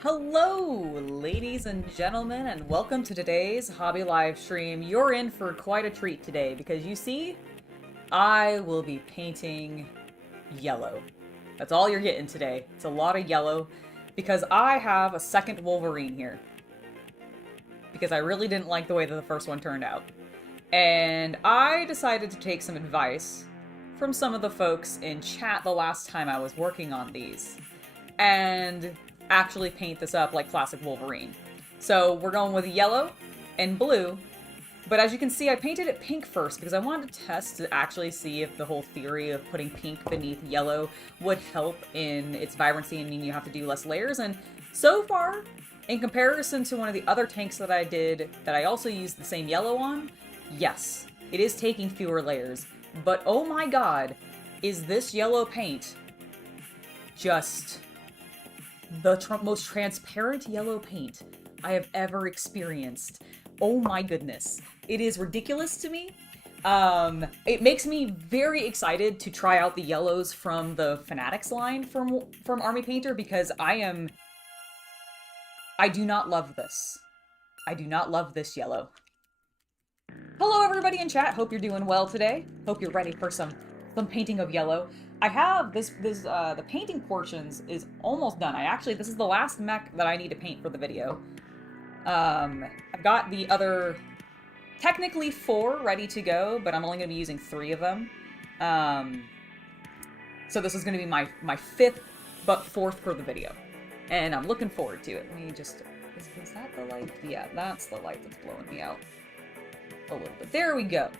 Hello, ladies and gentlemen, and welcome to today's hobby live stream. You're in for quite a treat today because you see, I will be painting yellow. That's all you're getting today. It's a lot of yellow because I have a second Wolverine here. Because I really didn't like the way that the first one turned out. And I decided to take some advice from some of the folks in chat the last time I was working on these. And actually paint this up like classic Wolverine. So we're going with yellow and blue, but as you can see I painted it pink first because I wanted to test to actually see if the whole theory of putting pink beneath yellow would help in its vibrancy and mean you have to do less layers, and so far, in comparison to one of the other tanks that I did that I also used the same yellow on, yes, it is taking fewer layers, but oh my god, is this yellow paint just the most transparent yellow paint I have ever experienced. Oh my goodness. It is ridiculous to me. It makes me very excited to try out the yellows from the Fanatics line from Army Painter because I do not love this. I do not love this yellow. Hello everybody in chat. Hope you're doing well today. Hope you're ready for some painting of yellow. I have the painting portions is almost done. This is the last mech that I need to paint for the video. I've got the other, technically 4 ready to go, but I'm only going to be using 3 of them. So this is going to be my 5th, but 4th for the video. And I'm looking forward to it. Let me just, is that the light? Yeah, that's the light that's blowing me out a little bit. There we go.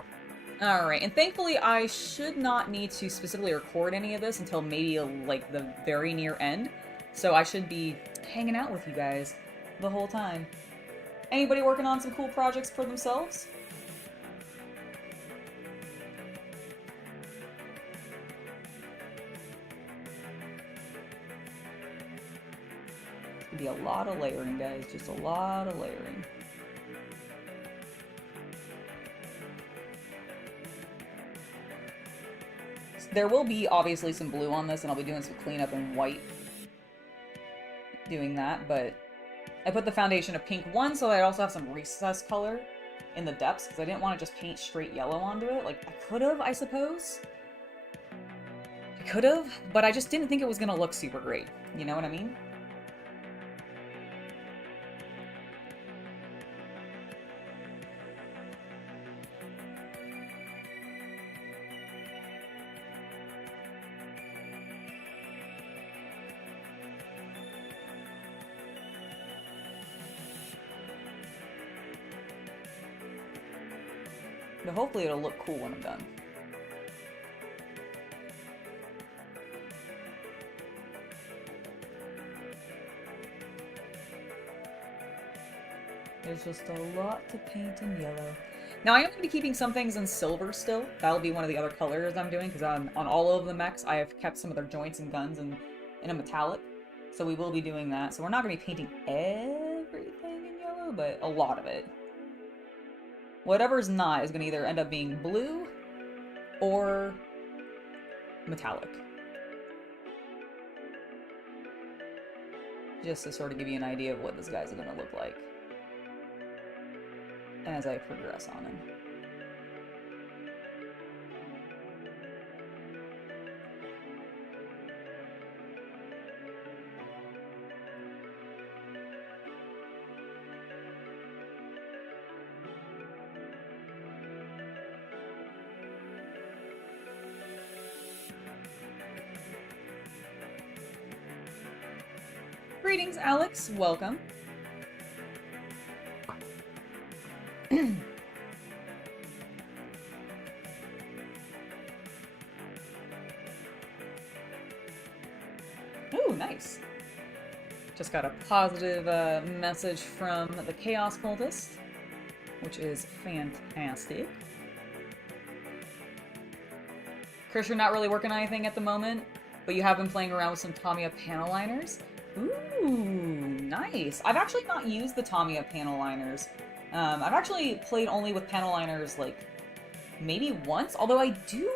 Alright, and thankfully I should not need to specifically record any of this until maybe like the very near end. So I should be hanging out with you guys the whole time. Anybody working on some cool projects for themselves? It's gonna be a lot of layering, guys. Just a lot of layering. There will be obviously some blue on this, and I'll be doing some cleanup in white doing that, but I put the foundation of pink 1 so I also have some recess color in the depths because I didn't want to just paint straight yellow onto it. Like, I could have, I suppose. I could have, but I just didn't think it was going to look super great. You know what I mean? But hopefully it'll look cool when I'm done. There's just a lot to paint in yellow. Now I am going to be keeping some things in silver still. That'll be one of the other colors I'm doing, because on all of the mechs I have kept some of their joints and guns in a metallic. So we will be doing that. So we're not going to be painting everything in yellow, but a lot of it. Whatever's not is going to either end up being blue or metallic. Just to sort of give you an idea of what this guy's going to look like as I progress on him. Greetings, Alex. Welcome. Ooh, nice. Just got a positive message from the Chaos Cultist, which is fantastic. Chris, you're not really working on anything at the moment, but you have been playing around with some Tamiya panel liners. Ooh, nice. I've actually not used the Tamiya panel liners. I've actually played only with panel liners like maybe once, although I do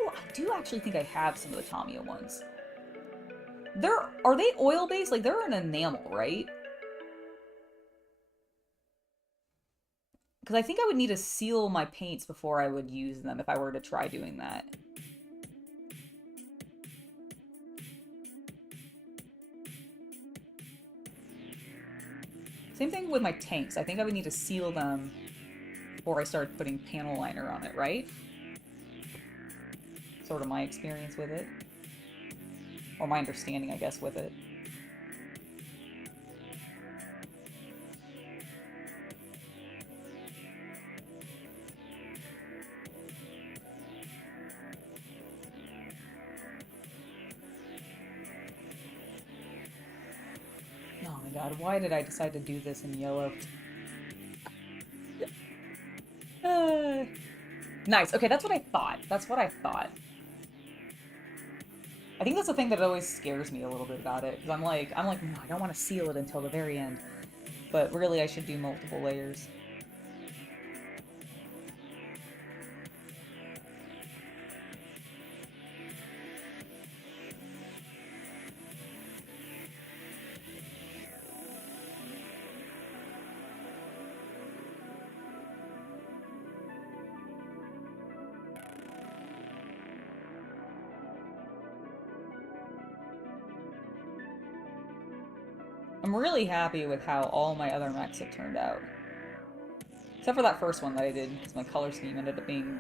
actually think I have some of the Tamiya ones. Are they oil-based? Like, they're an enamel, right? Because I think I would need to seal my paints before I would use them if I were to try doing that. Same thing with my tanks. I think I would need to seal them before I started putting panel liner on it, right? Sort of my experience with it. Or my understanding, I guess, with it. Oh my god, why did I decide to do this in yellow? Nice. Okay, that's what I thought. That's what I thought. I think that's the thing that always scares me a little bit about it, because I'm like, no, I don't want to seal it until the very end. But really, I should do multiple layers. I'm really happy with how all my other mechs have turned out. Except for that first one that I did, because my color scheme ended up being...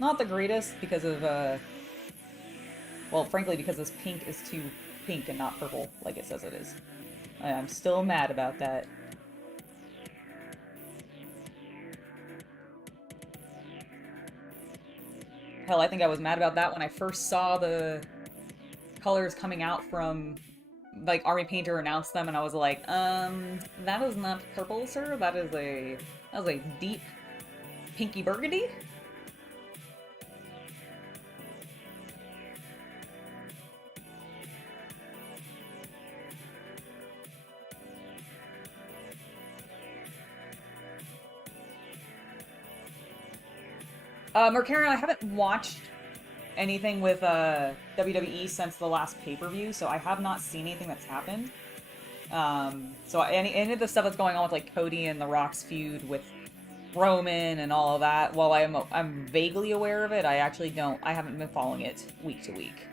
not the greatest because of, well, frankly, because this pink is too pink and not purple, like it says it is. I'm still mad about that. Hell, I think I was mad about that when I first saw the colors coming out from... like, Army Painter announced them, and I was like, that is not purple, sir. That is a deep pinky burgundy. Mercarian, I haven't watched anything with WWE since the last pay-per-view, so I have not seen anything that's happened. So any of the stuff that's going on with like Cody and The Rock's feud with Roman and all of that, while I'm vaguely aware of it, I haven't been following it week to week.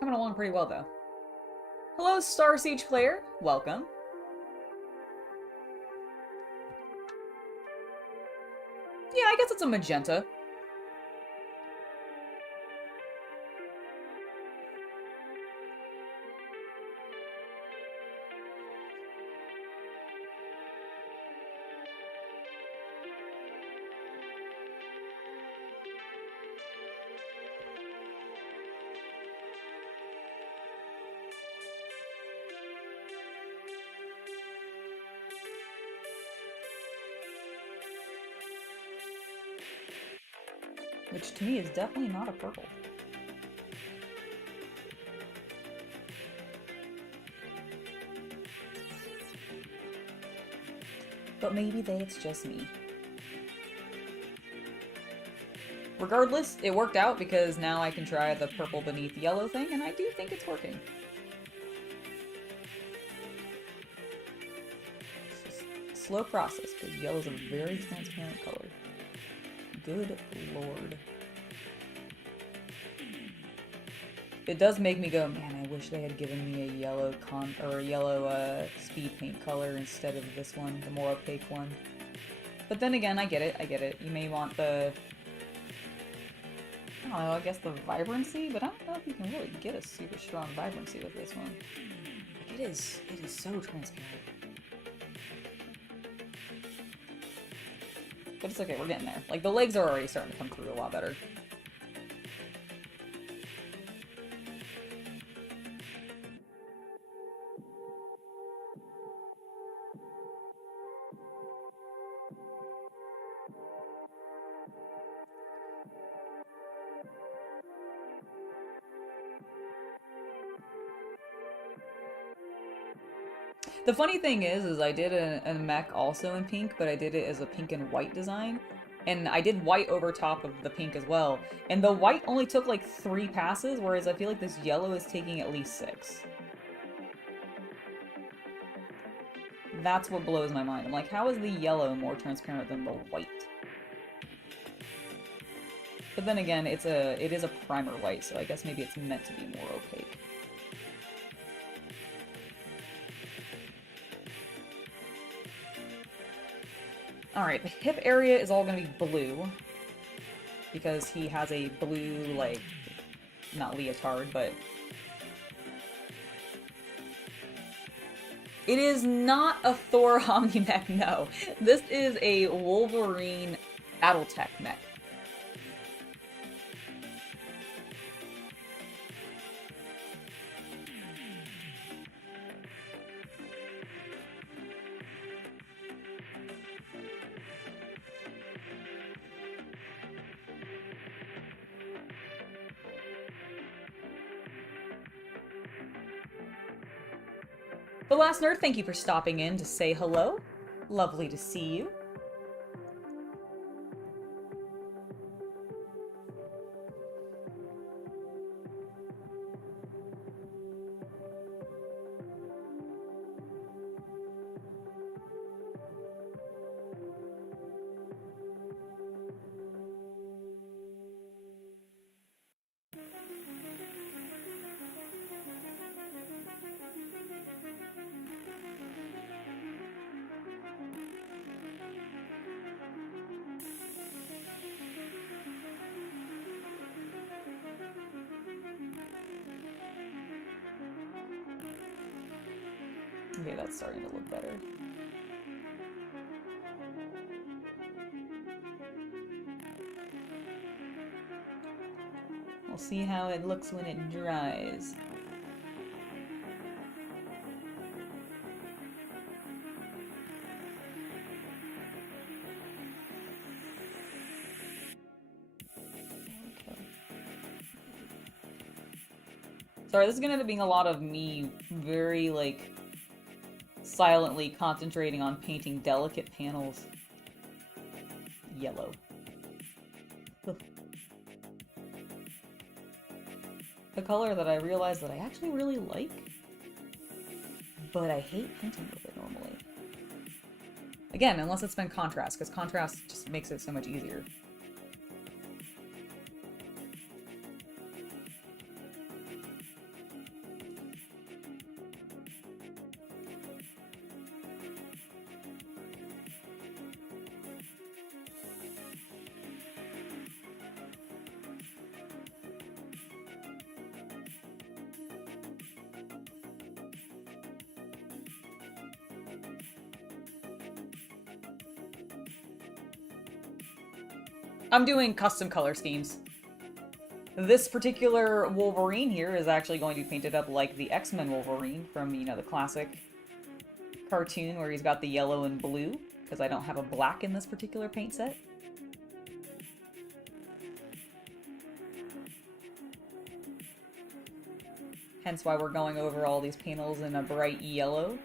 Coming along pretty well, though. Hello, Star Siege player. Welcome. Yeah, I guess it's a magenta. Which to me is definitely not a purple. But maybe it's just me. Regardless, it worked out because now I can try the purple beneath yellow thing, and I do think it's working. It's just a slow process, because yellow's a very transparent color. Good lord. It does make me go, man, I wish they had given me a yellow speed paint color instead of this one, the more opaque one. But then again, I get it. You may want the, I don't know, I guess the vibrancy, but I don't know if you can really get a super strong vibrancy with this one. It is so transparent. but it's okay, we're getting there. Like, the legs are already starting to come through a lot better. The funny thing is I did a mech also in pink, but I did it as a pink and white design. And I did white over top of the pink as well. And the white only took like 3 passes, whereas I feel like this yellow is taking at least 6. That's what blows my mind. I'm like, how is the yellow more transparent than the white? But then again, it is a primer white, so I guess maybe it's meant to be more opaque. Alright, the hip area is all gonna be blue. Because he has a blue, like, not leotard, but... It is not a Thor Omni mech, no. This is a Wolverine Battletech mech. The Last Nerd, thank you for stopping in to say hello. Lovely to see you. Okay, that's starting to look better. We'll see how it looks when it dries. Sorry, this is gonna end up being a lot of me very, like, silently concentrating on painting delicate panels yellow. A color that I realized that I actually really like, but I hate painting with it normally. Again, unless it's been contrast, because contrast just makes it so much easier. I'm doing custom color schemes. This particular Wolverine here is actually going to be painted up like the X-Men Wolverine from, you know, the classic cartoon where he's got the yellow and blue, because I don't have a black in this particular paint set. Hence why we're going over all these panels in a bright yellow.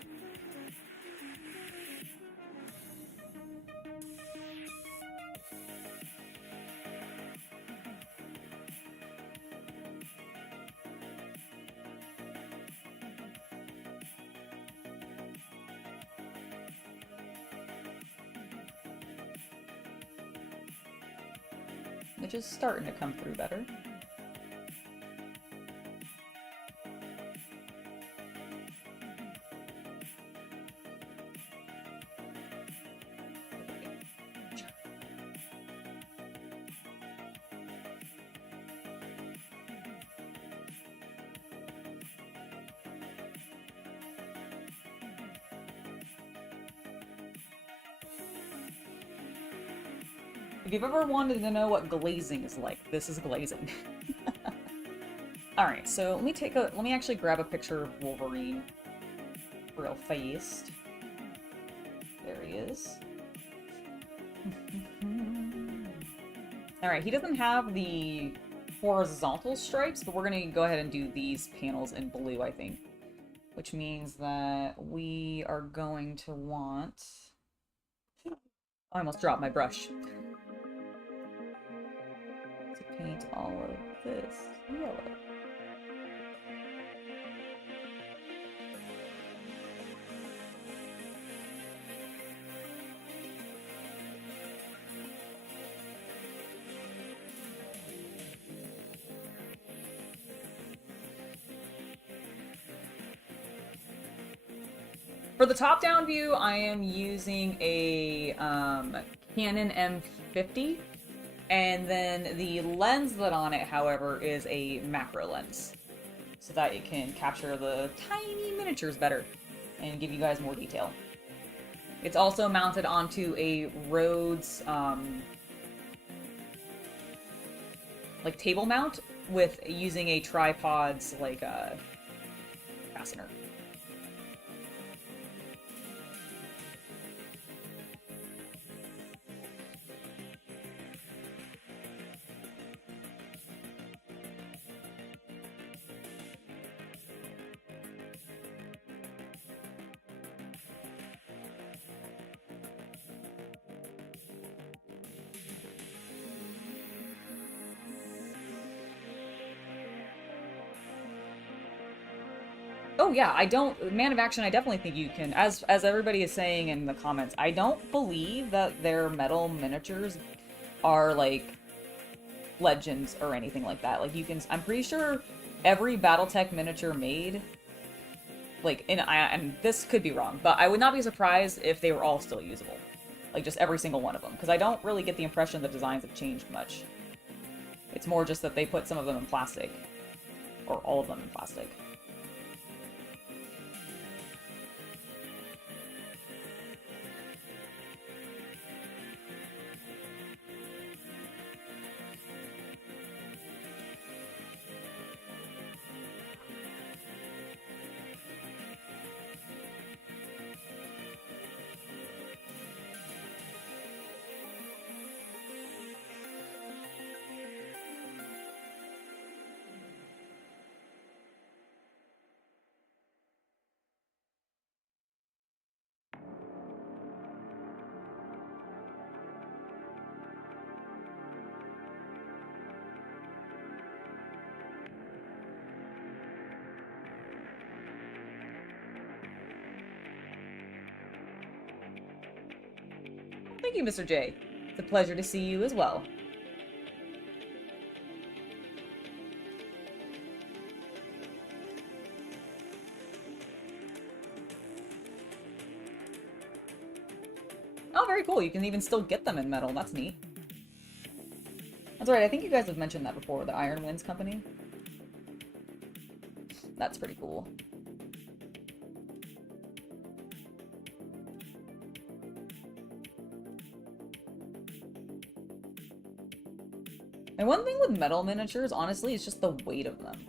Which is starting to come through better. you've ever wanted to know what glazing is like, this is glazing. Alright, so let me actually grab a picture of Wolverine real fast. There he is. Alright, he doesn't have the horizontal stripes, but we're gonna go ahead and do these panels in blue, I think. Which means that we are going to want... I almost dropped my brush. To paint all of this yellow. For the top-down view, I am using a Canon M50, and then the lens that on it, however, is a macro lens, so that it can capture the tiny miniatures better and give you guys more detail. It's also mounted onto a Rhodes like table mount with using a tripod's like fastener. Oh yeah, Man of Action, I definitely think you can, as everybody is saying in the comments, I don't believe that their metal miniatures are, like, legends or anything like that. Like, I'm pretty sure every Battletech miniature made, like, and this could be wrong, but I would not be surprised if they were all still usable. Like, just every single one of them, because I don't really get the impression the designs have changed much. It's more just that they put some of them in plastic, or all of them in plastic. Thank you, Mr. J. It's a pleasure to see you as well. Oh, very cool. You can even still get them in metal. That's neat. That's right. I think you guys have mentioned that before, the Iron Winds company. That's pretty cool. And one thing with metal miniatures, honestly, is just the weight of them.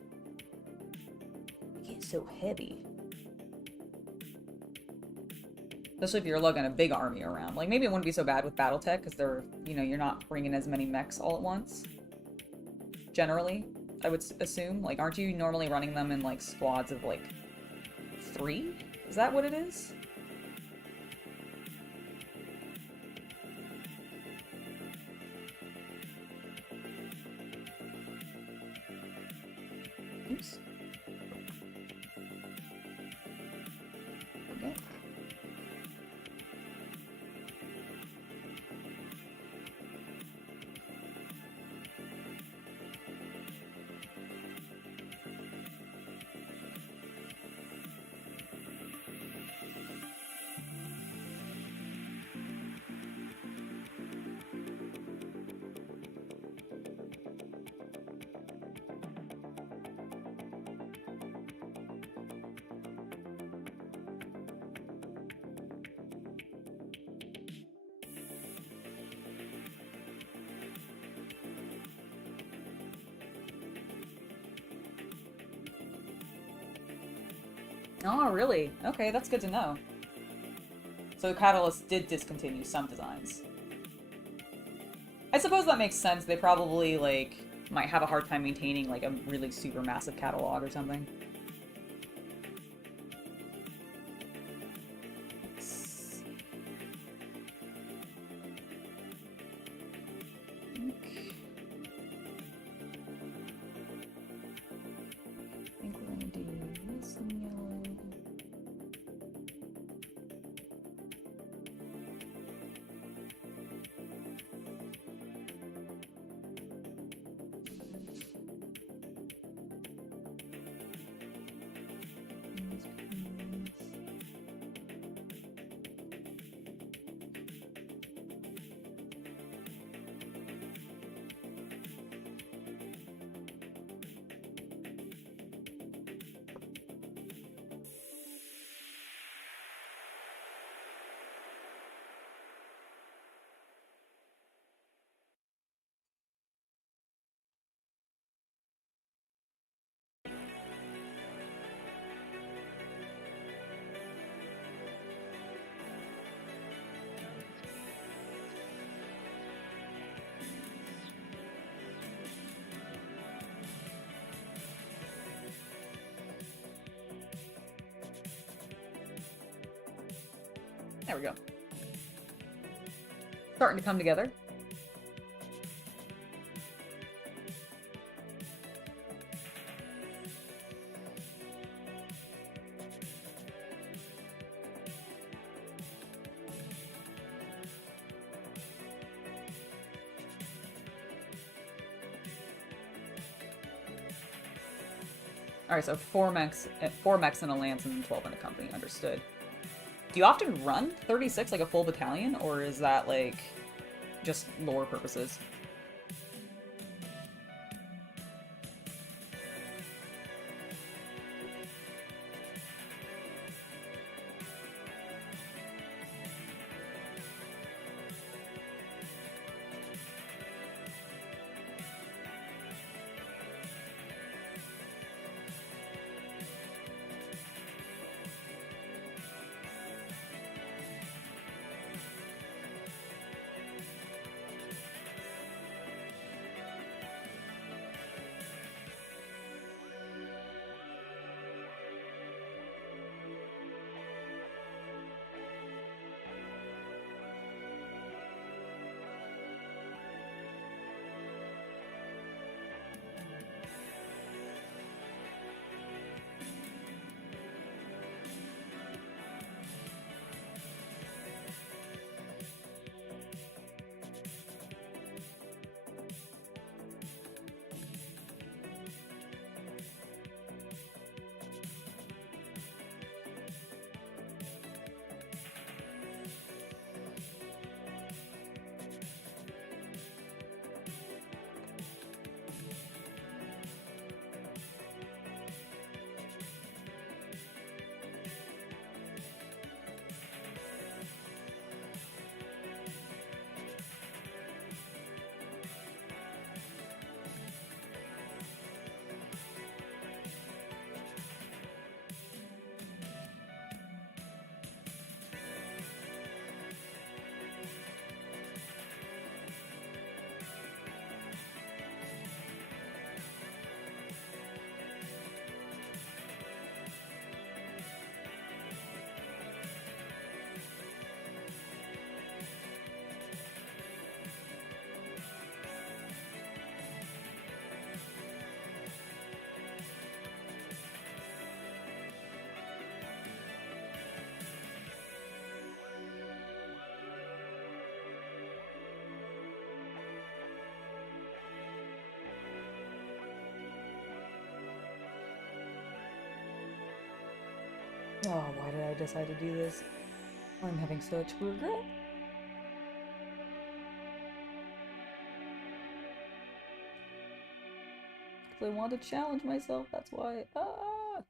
They get so heavy. Especially if you're lugging a big army around. Like, maybe it wouldn't be so bad with Battletech, because they're, you know, you're not bringing as many mechs all at once. Generally, I would assume. Like, aren't you normally running them in, like, squads of, like, 3? Is that what it is? Oops. Okay. Oh, really? Okay, that's good to know. So Catalyst did discontinue some designs. I suppose that makes sense. They probably, like, might have a hard time maintaining, like, a really super massive catalog or something. There we go. Starting to come together. Alright, so 4 mechs in a lance and 12 in a company. Understood. Do you often run 36 like a full battalion, or is that, like, just lore purposes? Oh, why did I decide to do this? I'm having such regret. Because I want to challenge myself, that's why. Ah!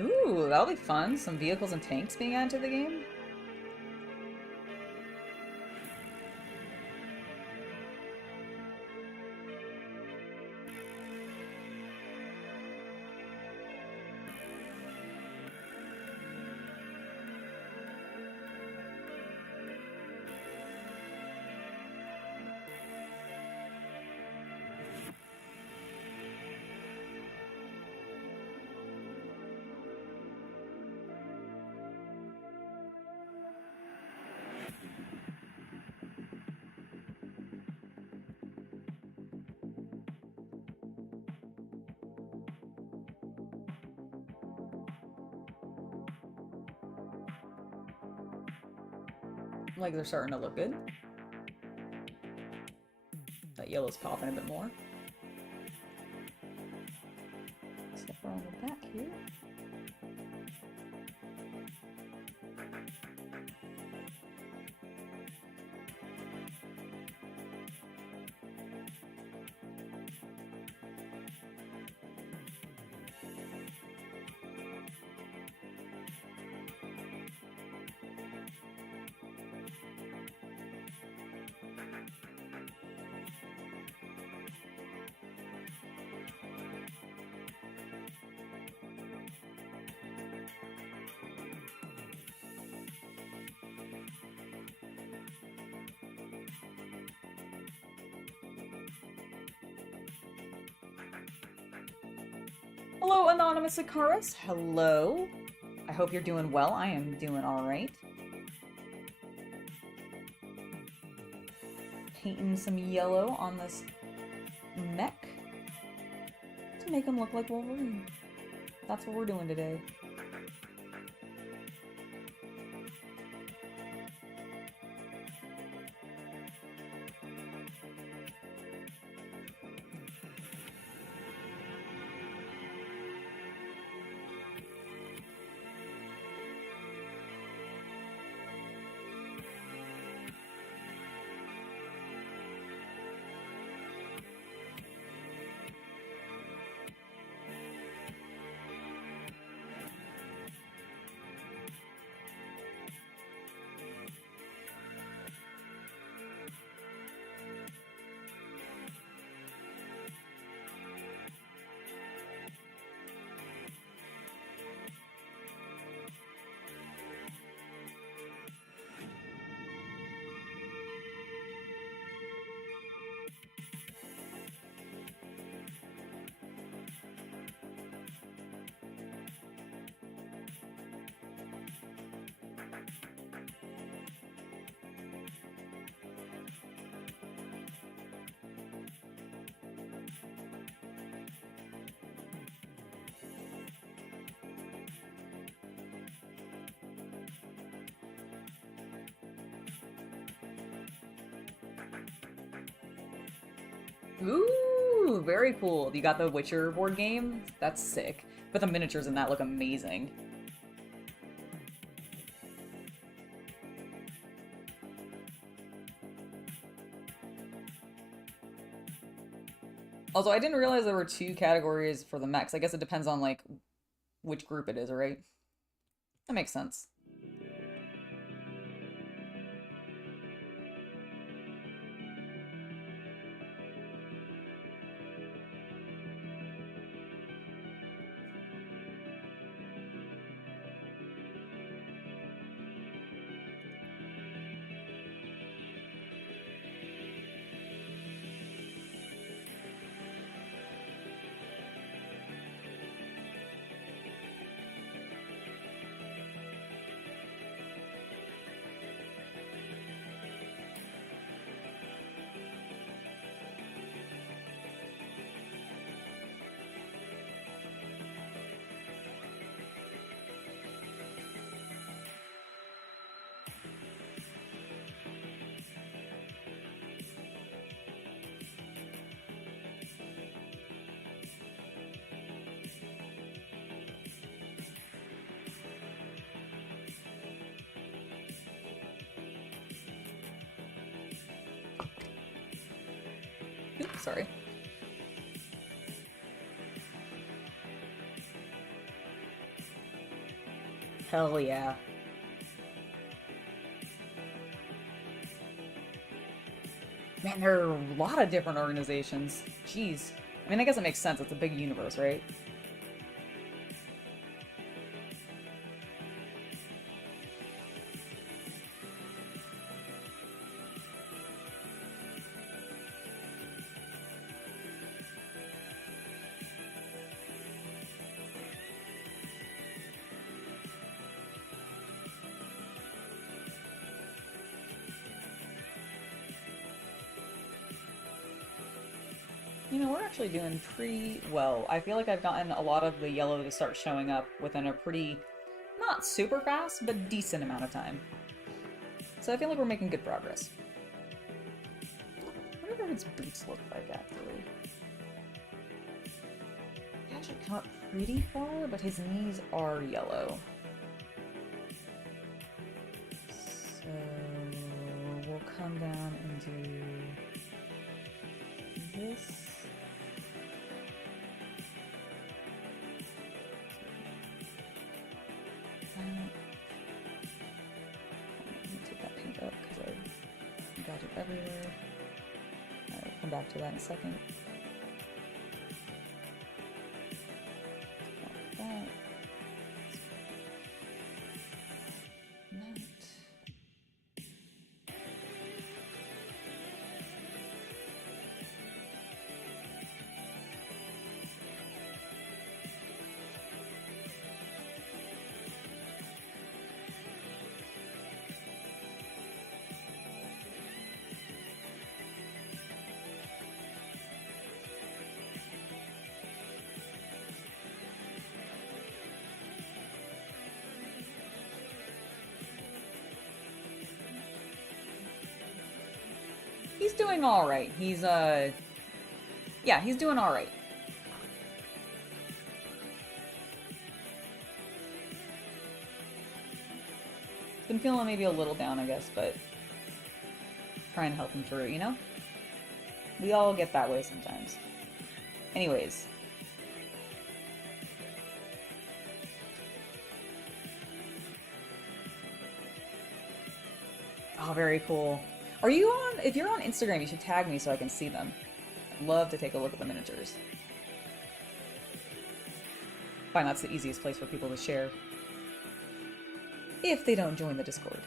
Ooh, that'll be fun. Some vehicles and tanks being added to the game. Like they're starting to look good. That yellow's popping a bit more. Step around the back here. Hello, Anonymous Icarus. Hello. I hope you're doing well. I am doing alright. Painting some yellow on this mech to make him look like Wolverine. That's what we're doing today. Ooh, very cool. You got the Witcher board game? That's sick. But the miniatures in that look amazing. Also, I didn't realize there were 2 categories for the mechs. I guess it depends on, like, which group it is, right? That makes sense. Oops, sorry. Hell yeah. Man, there are a lot of different organizations. Jeez. I mean, I guess it makes sense. It's a big universe, right? You know, we're actually doing pretty well. I feel like I've gotten a lot of the yellow to start showing up within a pretty, not super fast, but decent amount of time. So I feel like we're making good progress. I wonder what his boots look like, actually. He actually come up pretty far, but his knees are yellow. So we'll come down and do this. Let me take that paint up because I got it everywhere. I'll come back to that in a second. Like that. And that. He's doing alright. He's, yeah, he's doing alright. Been feeling maybe a little down, I guess, but trying to help him through, you know? We all get that way sometimes. Anyways. Oh, very cool. Are you on, if you're on Instagram, you should tag me so I can see them. I'd love to take a look at the miniatures. I find that's the easiest place for people to share. If they don't join the Discord.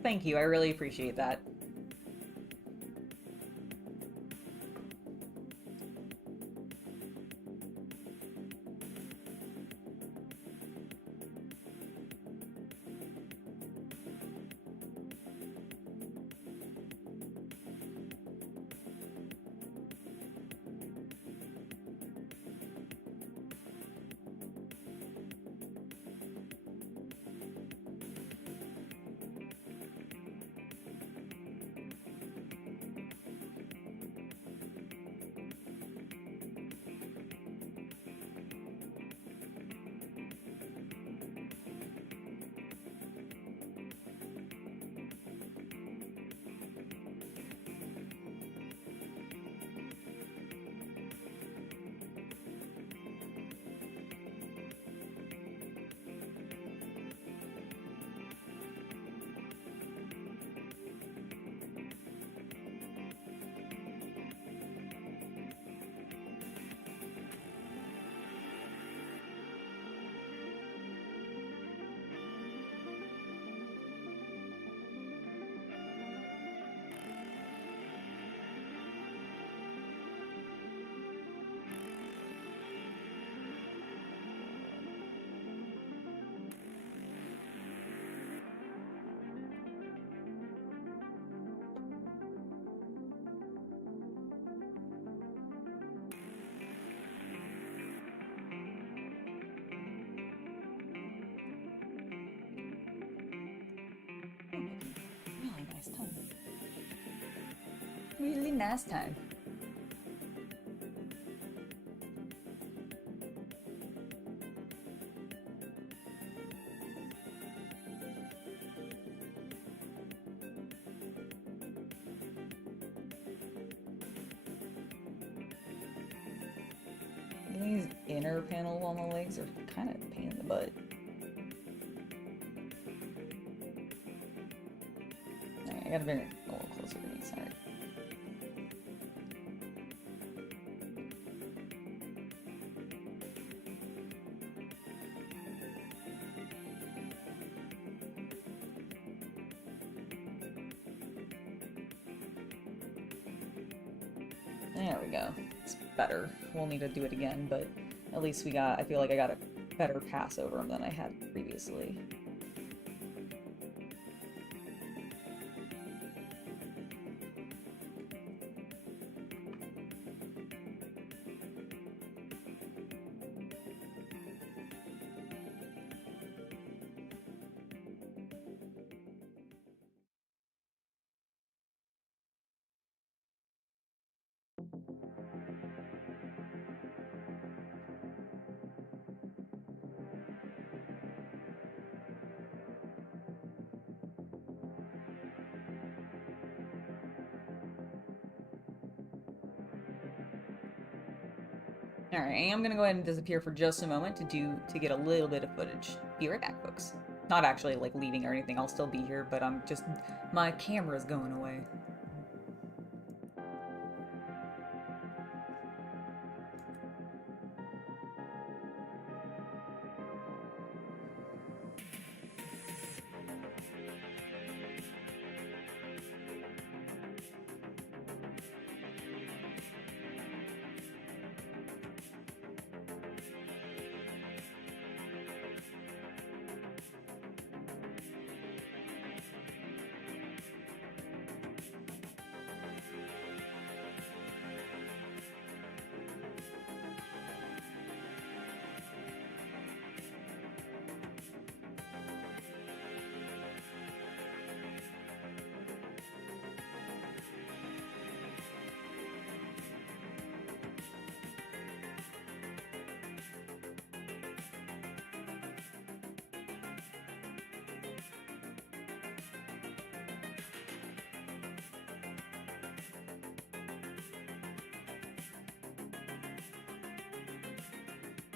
Thank you, I really appreciate that. nice time. These inner panels on the legs are kind of a pain in the butt. Alright, I gotta bring it a little closer to me, sorry. There we go. It's better. We'll need to do it again, but at least we got, I feel like I got a better pass over them than I had previously. Alright, I am gonna go ahead and disappear for just a moment to get a little bit of footage. Be right back, folks. Not actually like leaving or anything, I'll still be here, but I'm just, my camera's going away.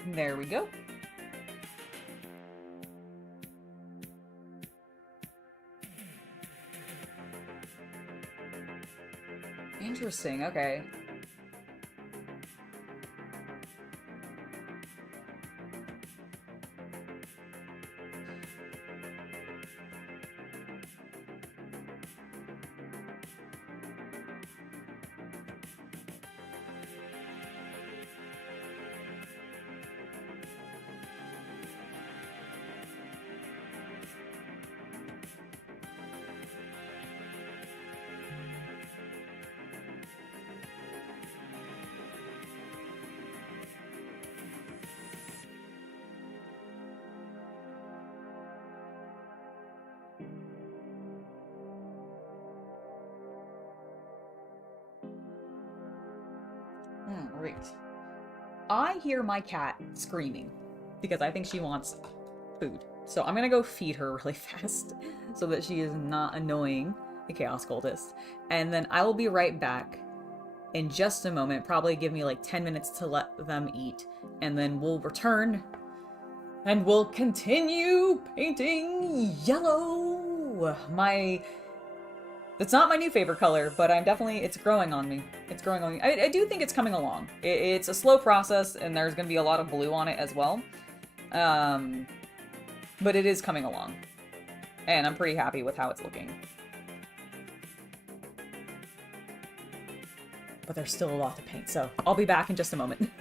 There we go. Interesting, okay. Great. I hear my cat screaming because I think she wants food. So I'm gonna go feed her really fast so that she is not annoying the Chaos Cultist. And then I will be right back in just a moment. Probably give me like 10 minutes to let them eat. And then we'll return and we'll continue painting yellow. It's not my new favorite color, but it's growing on me. It's growing on me. I do think it's coming along. It's a slow process, and there's going to be a lot of blue on it as well. But it is coming along. And I'm pretty happy with how it's looking. But there's still a lot to paint, so I'll be back in just a moment.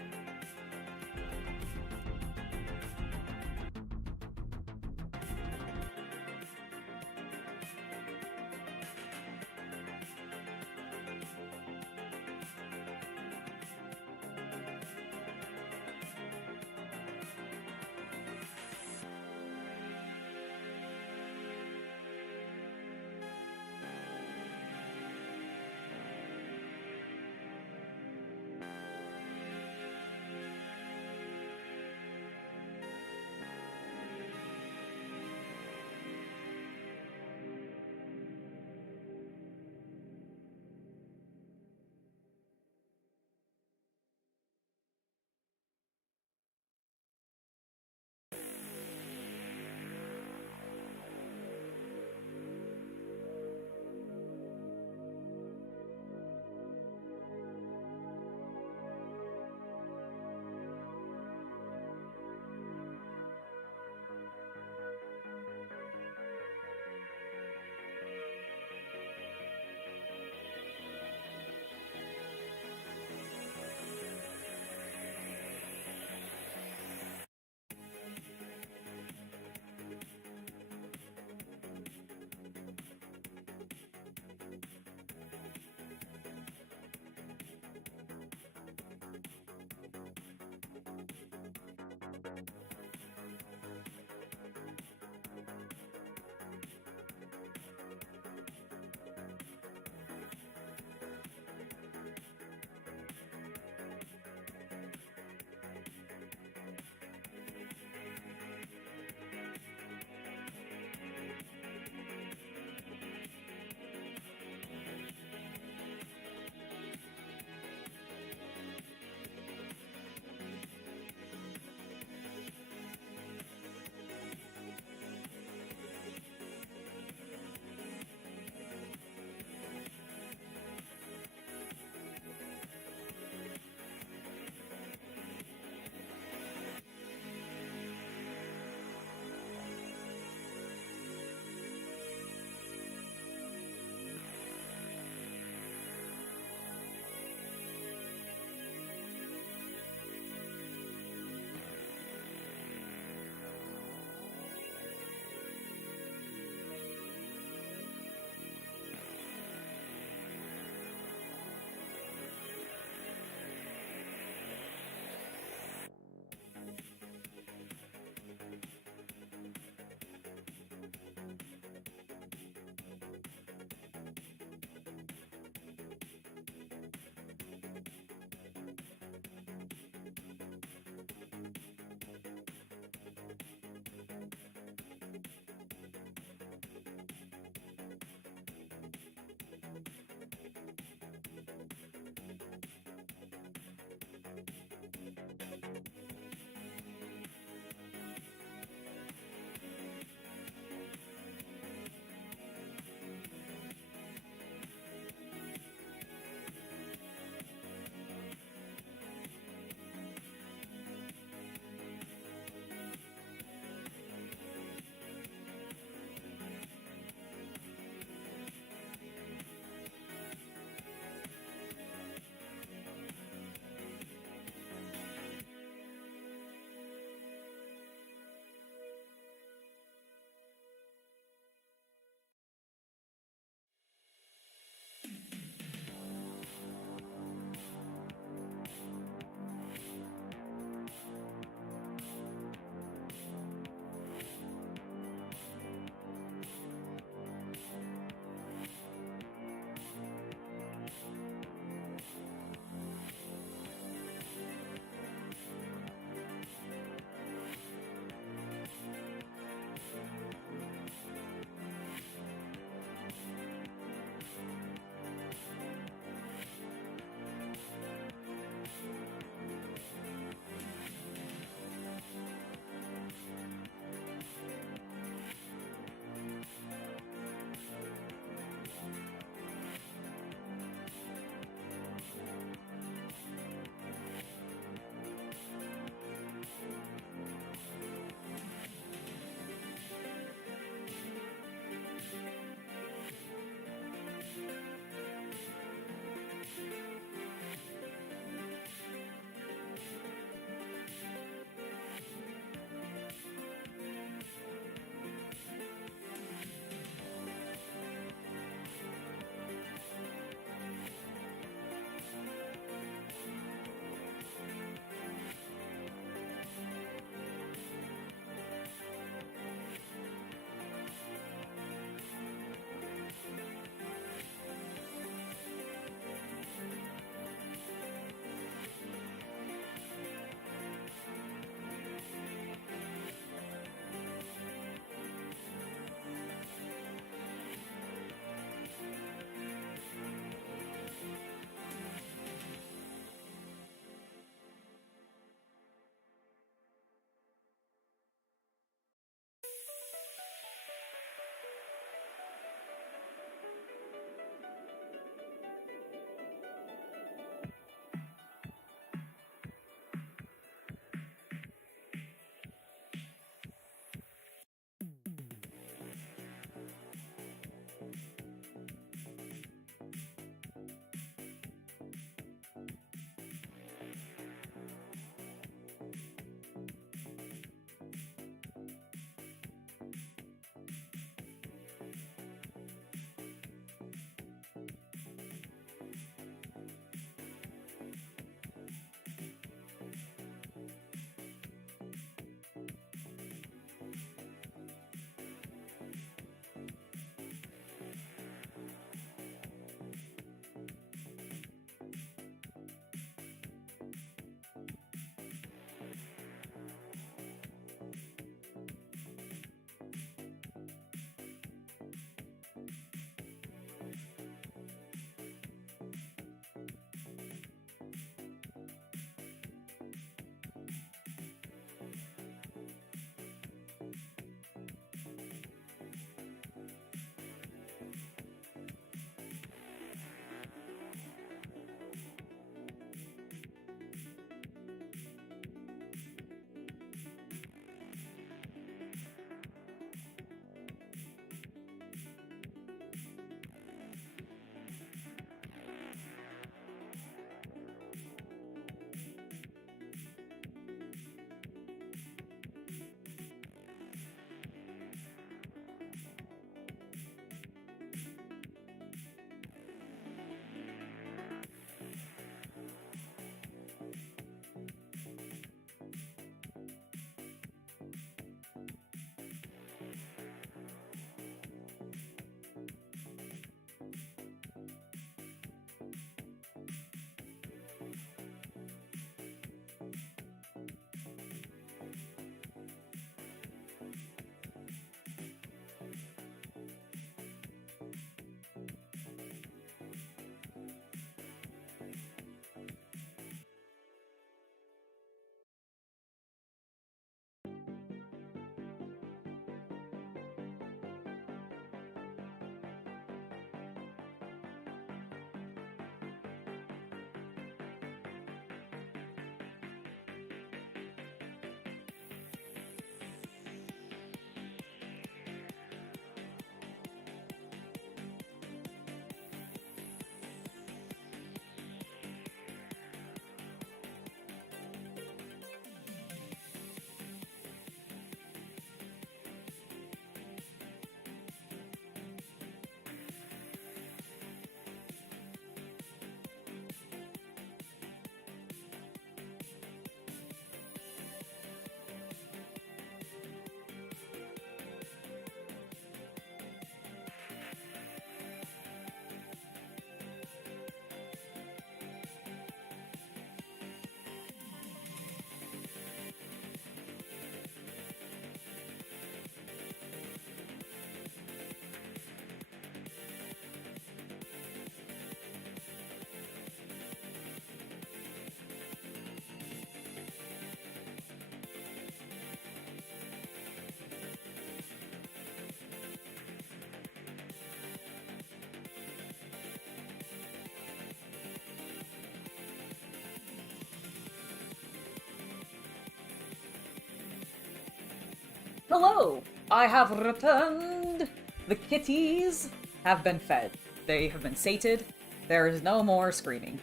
Hello! I have returned! The kitties have been fed. They have been sated. There is no more screaming.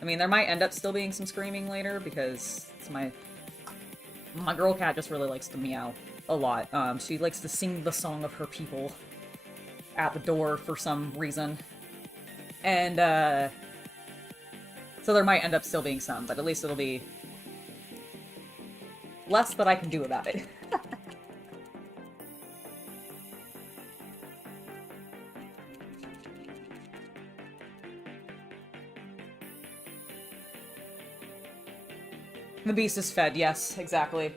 I mean, there might end up still being some screaming later because it's my girl cat just really likes to meow a lot. She likes to sing the song of her people at the door for some reason. And, so there might end up still being some, but at least it'll be less that I can do about it. The beast is fed, yes, exactly.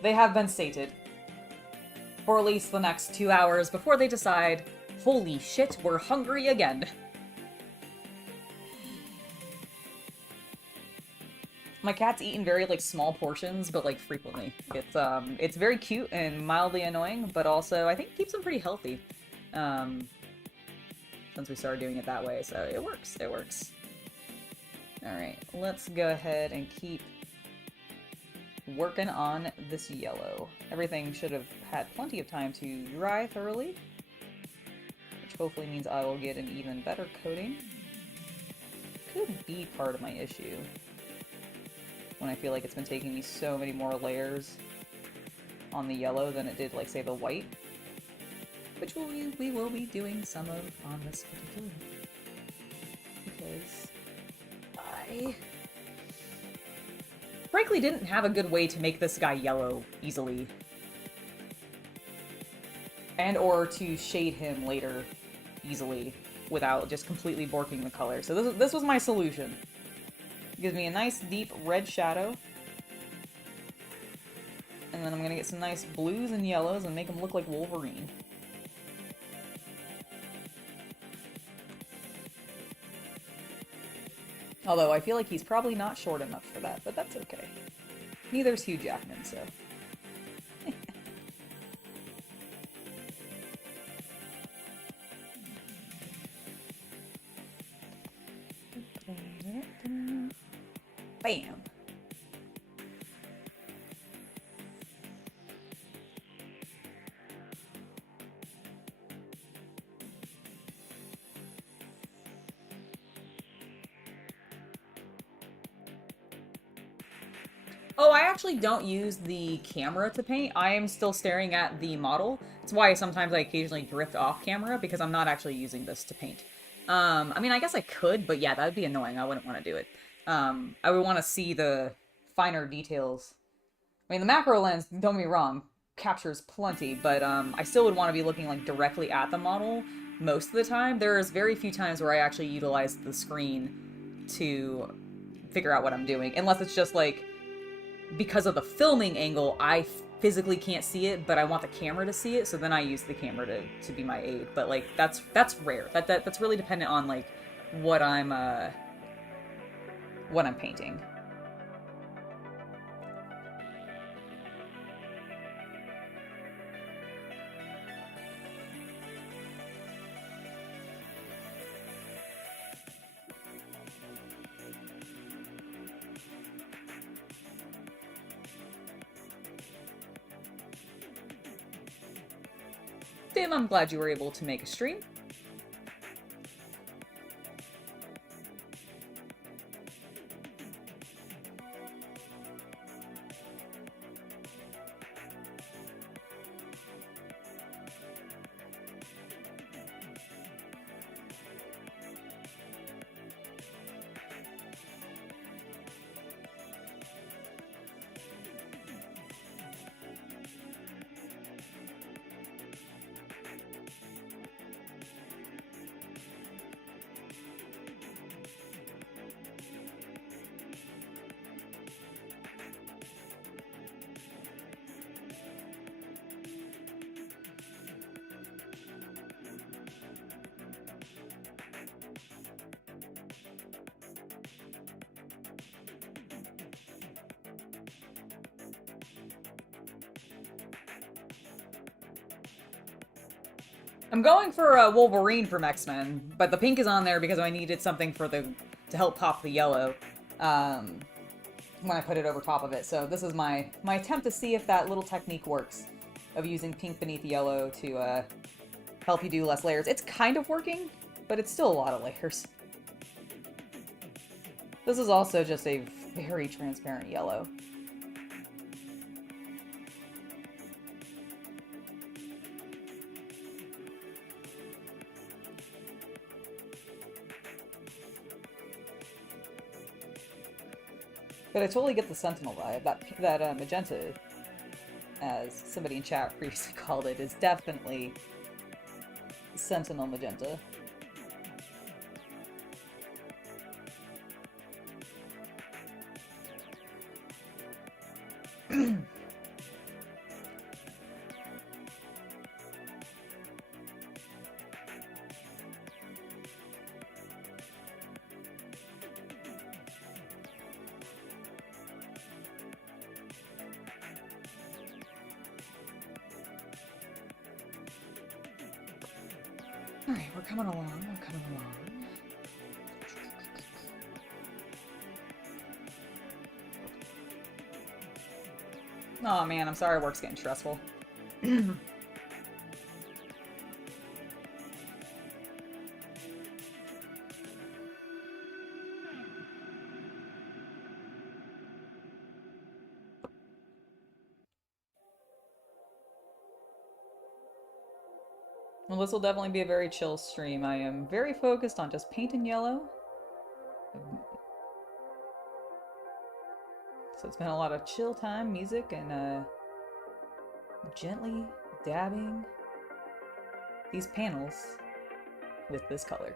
They have been sated. For at least the next 2 hours before they decide, holy shit, we're hungry again. My cat's eaten very, like, small portions, but, like, frequently. It's very cute and mildly annoying, but also, I think, keeps him pretty healthy. Since we started doing it that way, so it works, it works. Alright, let's go ahead and keep working on this yellow. Everything should have had plenty of time to dry thoroughly, which hopefully means I will get an even better coating. Could be part of my issue when I feel like it's been taking me so many more layers on the yellow than it did, like, say, the white, which we will be doing some of on this particular because I frankly didn't have a good way to make this guy yellow easily. And or to shade him later easily without just completely borking the color. So this was my solution. It gives me a nice deep red shadow. And then I'm gonna get some nice blues and yellows and make him look like Wolverine. Although I feel like he's probably not short enough for that, but that's okay. Neither's Hugh Jackman, so. Bam! Oh, I actually don't use the camera to paint. I am still staring at the model. That's why sometimes I occasionally drift off camera, because I'm not actually using this to paint. I mean, I guess I could, but yeah, that would be annoying. I wouldn't want to do it. I would want to see the finer details. I mean, the macro lens, don't get me wrong, captures plenty, but I still would want to be looking, like, directly at the model most of the time. There's very few times where I actually utilize the screen to figure out what I'm doing, unless it's just, like, because of the filming angle, I physically can't see it, but I want the camera to see it, so then I use the camera to be my aid. But, like, that's rare. That's really dependent on, like, what I'm painting. Tim, I'm glad you were able to make a stream. I'm going for a Wolverine from X-Men, but the pink is on there because I needed something to help pop the yellow when I put it over top of it. So this is my attempt to see if that little technique works. of using pink beneath yellow to help you do less layers. It's kind of working, but it's still a lot of layers. This is also just a very transparent yellow. But I totally get the Sentinel vibe. That magenta, as somebody in chat previously called it, is definitely Sentinel magenta. Alright, we're coming along, we're coming along. Oh man, I'm sorry work's getting stressful. Well, this will definitely be a very chill stream. I am very focused on just painting yellow. So it's been a lot of chill time, music, and gently dabbing these panels with this color.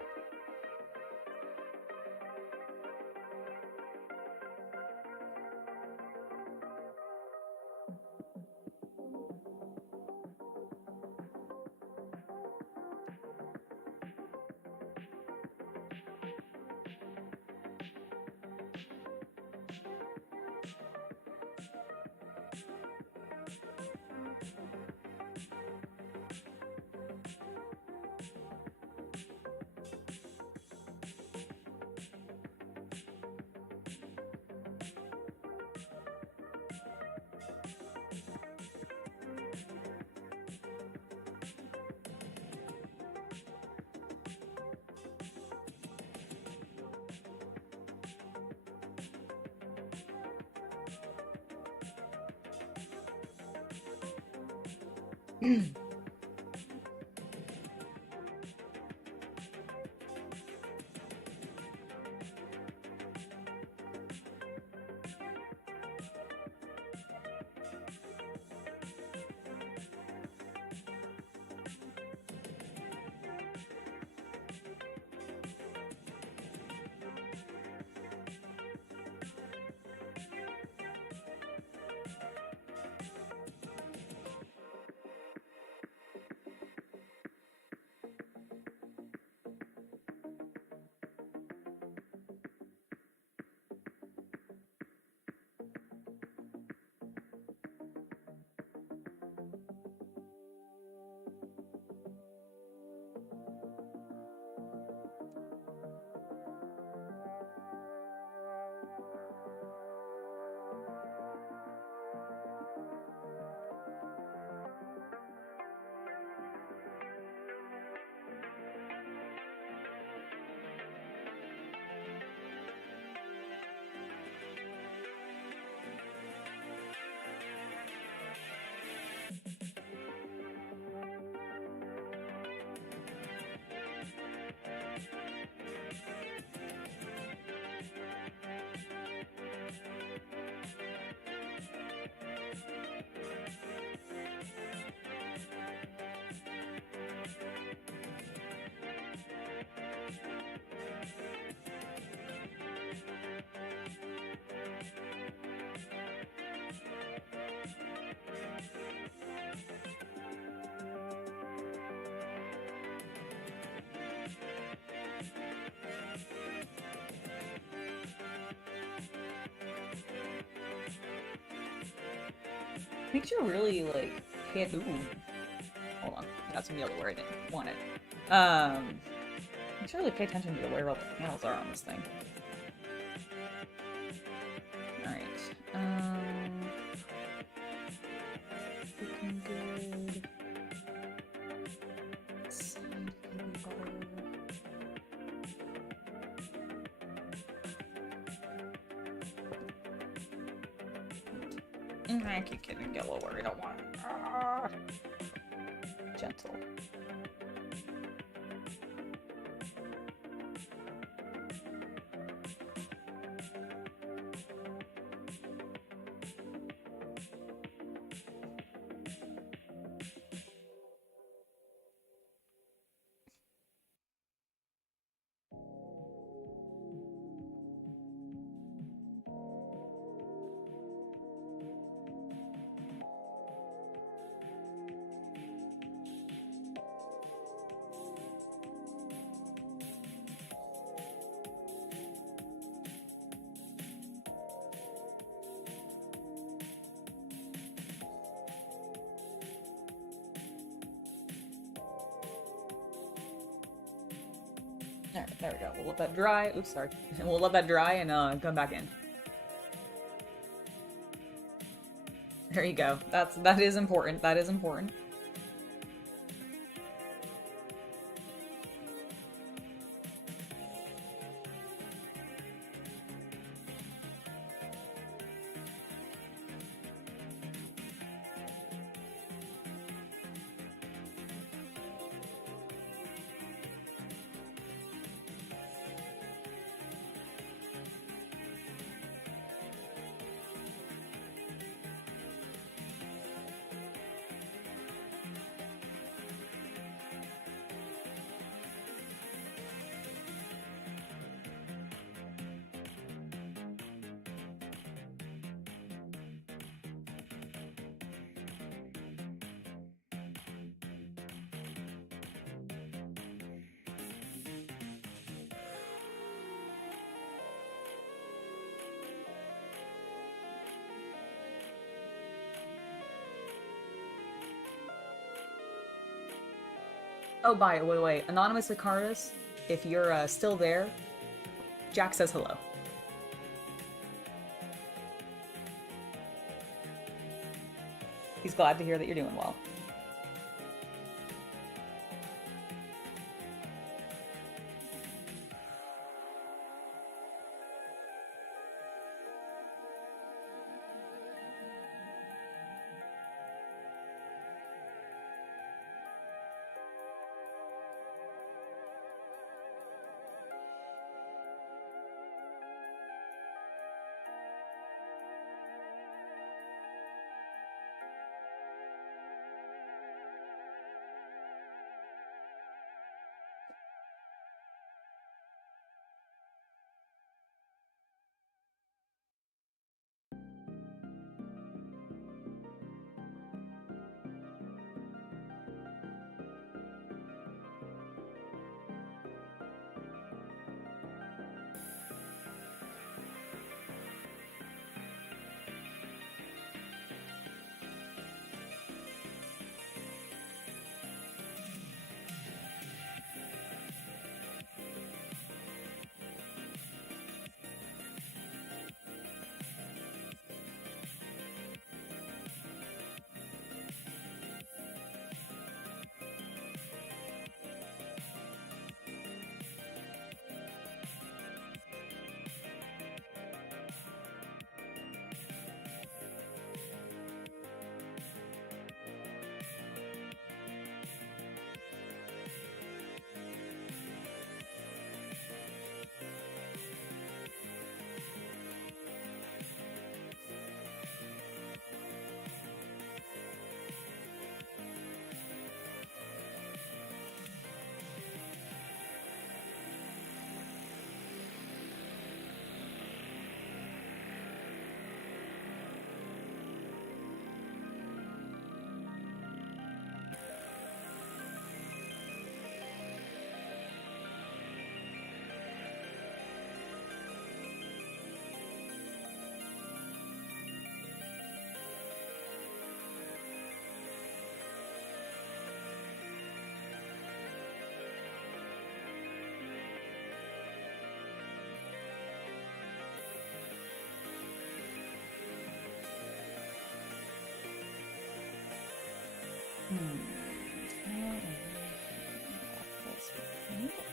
Makes you really, like, hit. Ooh. Hold on. I got some yellow where I didn't want it. Makes you really pay attention to where all the panels are on this thing. Alright. We can go... I keep getting yellow where I don't want it. Ah. Gentle. Alright, there we go. We'll let that dry. Oops, sorry. We'll let that dry and come back in. There you go. That is important. That is important. Oh, wait. Anonymous Icarus, if you're still there, Jack says hello. He's glad to hear that you're doing well.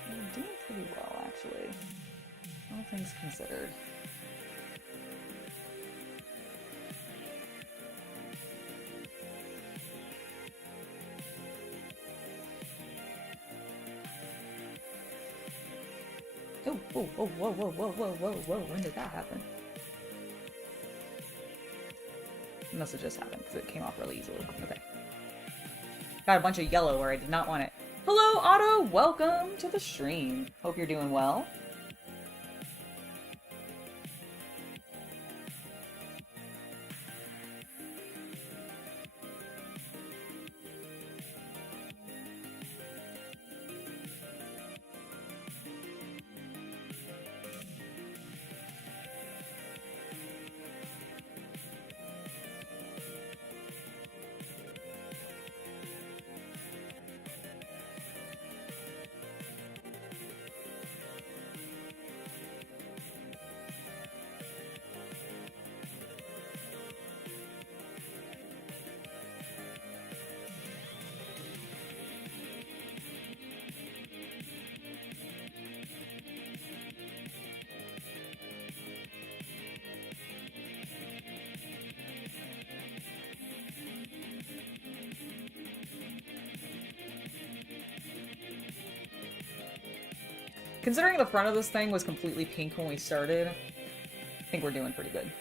We're doing pretty well, actually. All things considered. Oh, oh, whoa, whoa, whoa, whoa, whoa, whoa. When did that happen? It must have just happened because it came off really easily. Okay. Got a bunch of yellow where I did not want it. Hello, Otto! Welcome to the stream. Hope you're doing well. Considering the front of this thing was completely pink when we started, I think we're doing pretty good.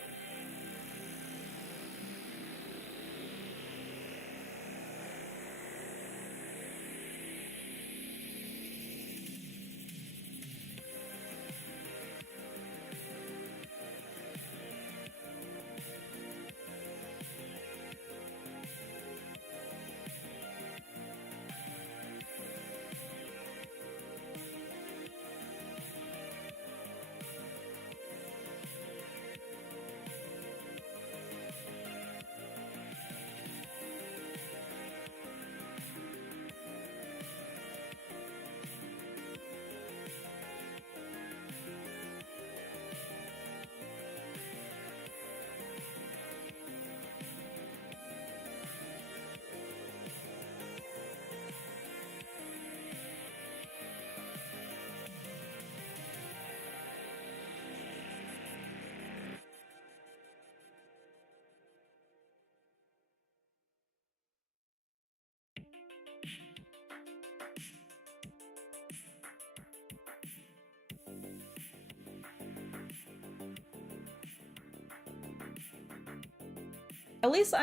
At least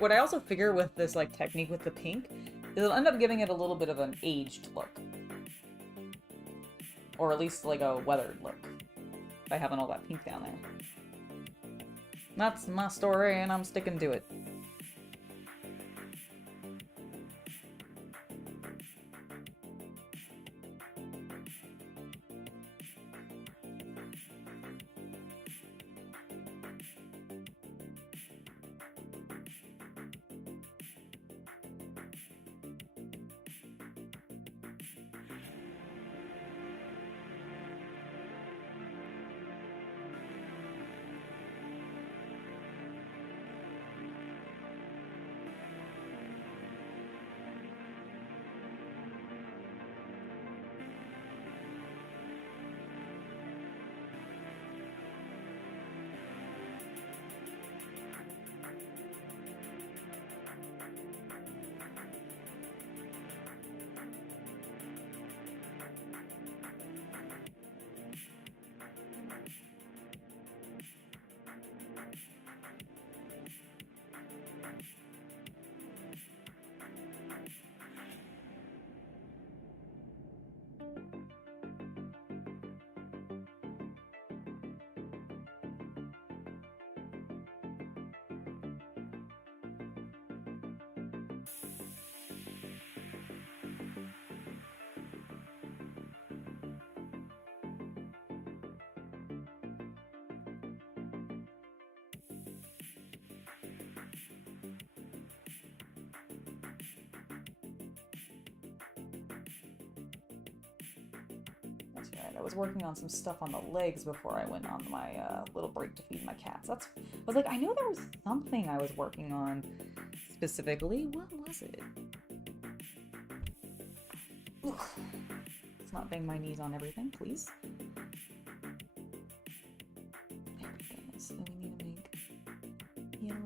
what I also figure with this like technique with the pink is it'll end up giving it a little bit of an aged look. Or at least like a weathered look. By having all that pink down there. That's my story and I'm sticking to it. I was working on some stuff on the legs before I went on my little break to feed my cats. I was like, I know there was something I was working on specifically. What was it? Ugh. Let's not bang my knees on everything, please. There we go. So we need to make yellow.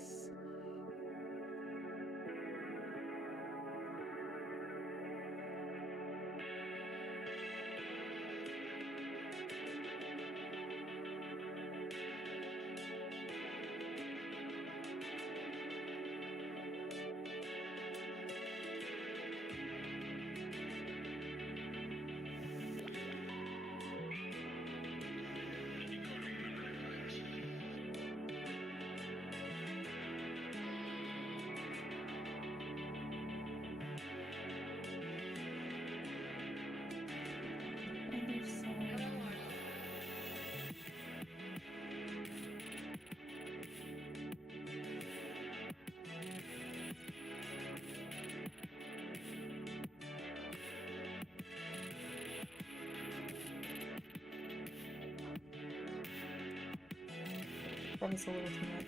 nice. Probably a little too much.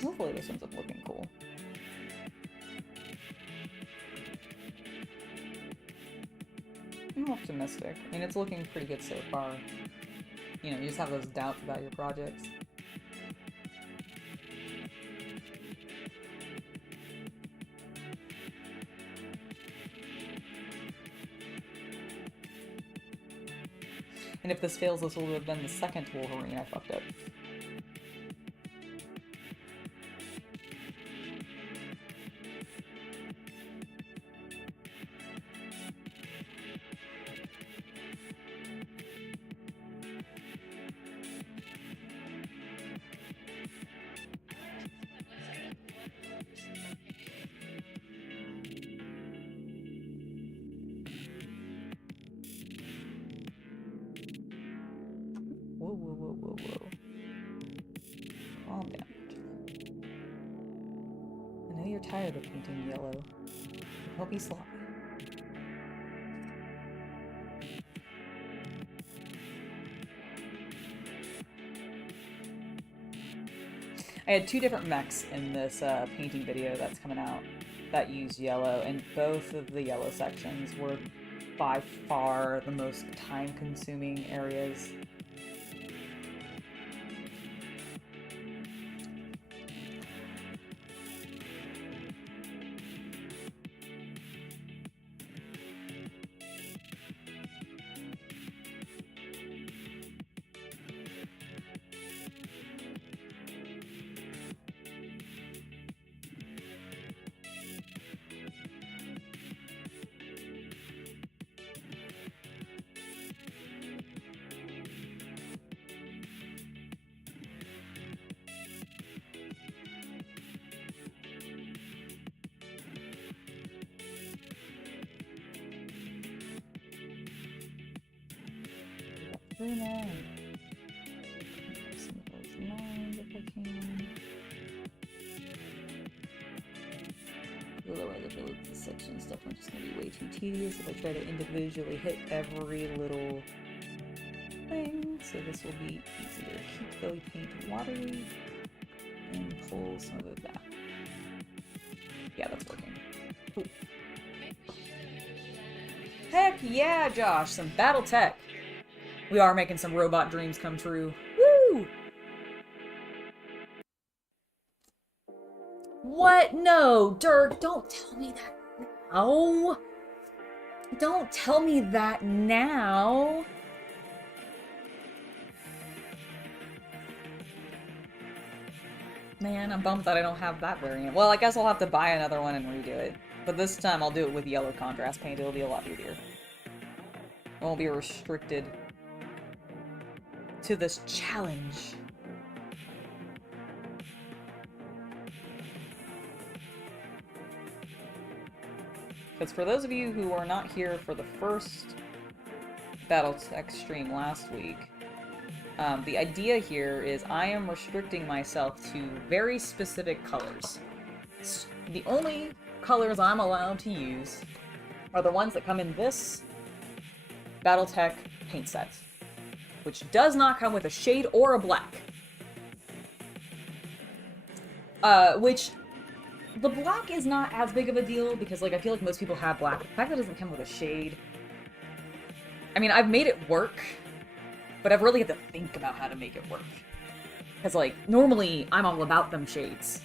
Hopefully this ends up looking cool. I'm optimistic. I mean, it's looking pretty good so far. You know, you just have those doubts about your projects. And if this fails, this will have been the second Wolverine I fucked up. Whoa, whoa, whoa, whoa, whoa. Calm down. I know you're tired of painting yellow. Don't be sloppy. I had two different mechs in this painting video that's coming out that use yellow, and both of the yellow sections were by far the most time-consuming areas. Very nice. Some of those lines if I can. Otherwise I feel like this section is definitely just going to be way too tedious if I try to individually hit every little thing. So this will be easier. Keep the paint watery and pull some of it back. Yeah, that's working. Ooh. Heck yeah, Josh! Some Battletech! We are making some robot dreams come true. Woo! What? No, Dirk, don't tell me that now. Don't tell me that now. Man, I'm bummed that I don't have that variant. Well, I guess I'll have to buy another one and redo it. But this time I'll do it with yellow contrast paint. It'll be a lot easier. I won't be restricted to this challenge. Because for those of you who are not here for the first Battletech stream last week, the idea here is I am restricting myself to very specific colors. The only colors I'm allowed to use are the ones that come in this Battletech paint set, which does not come with a shade or a black. Which, the black is not as big of a deal because, like, I feel like most people have black. The fact that it doesn't come with a shade, I mean, I've made it work, but I've really had to think about how to make it work. Because, like, normally I'm all about them shades.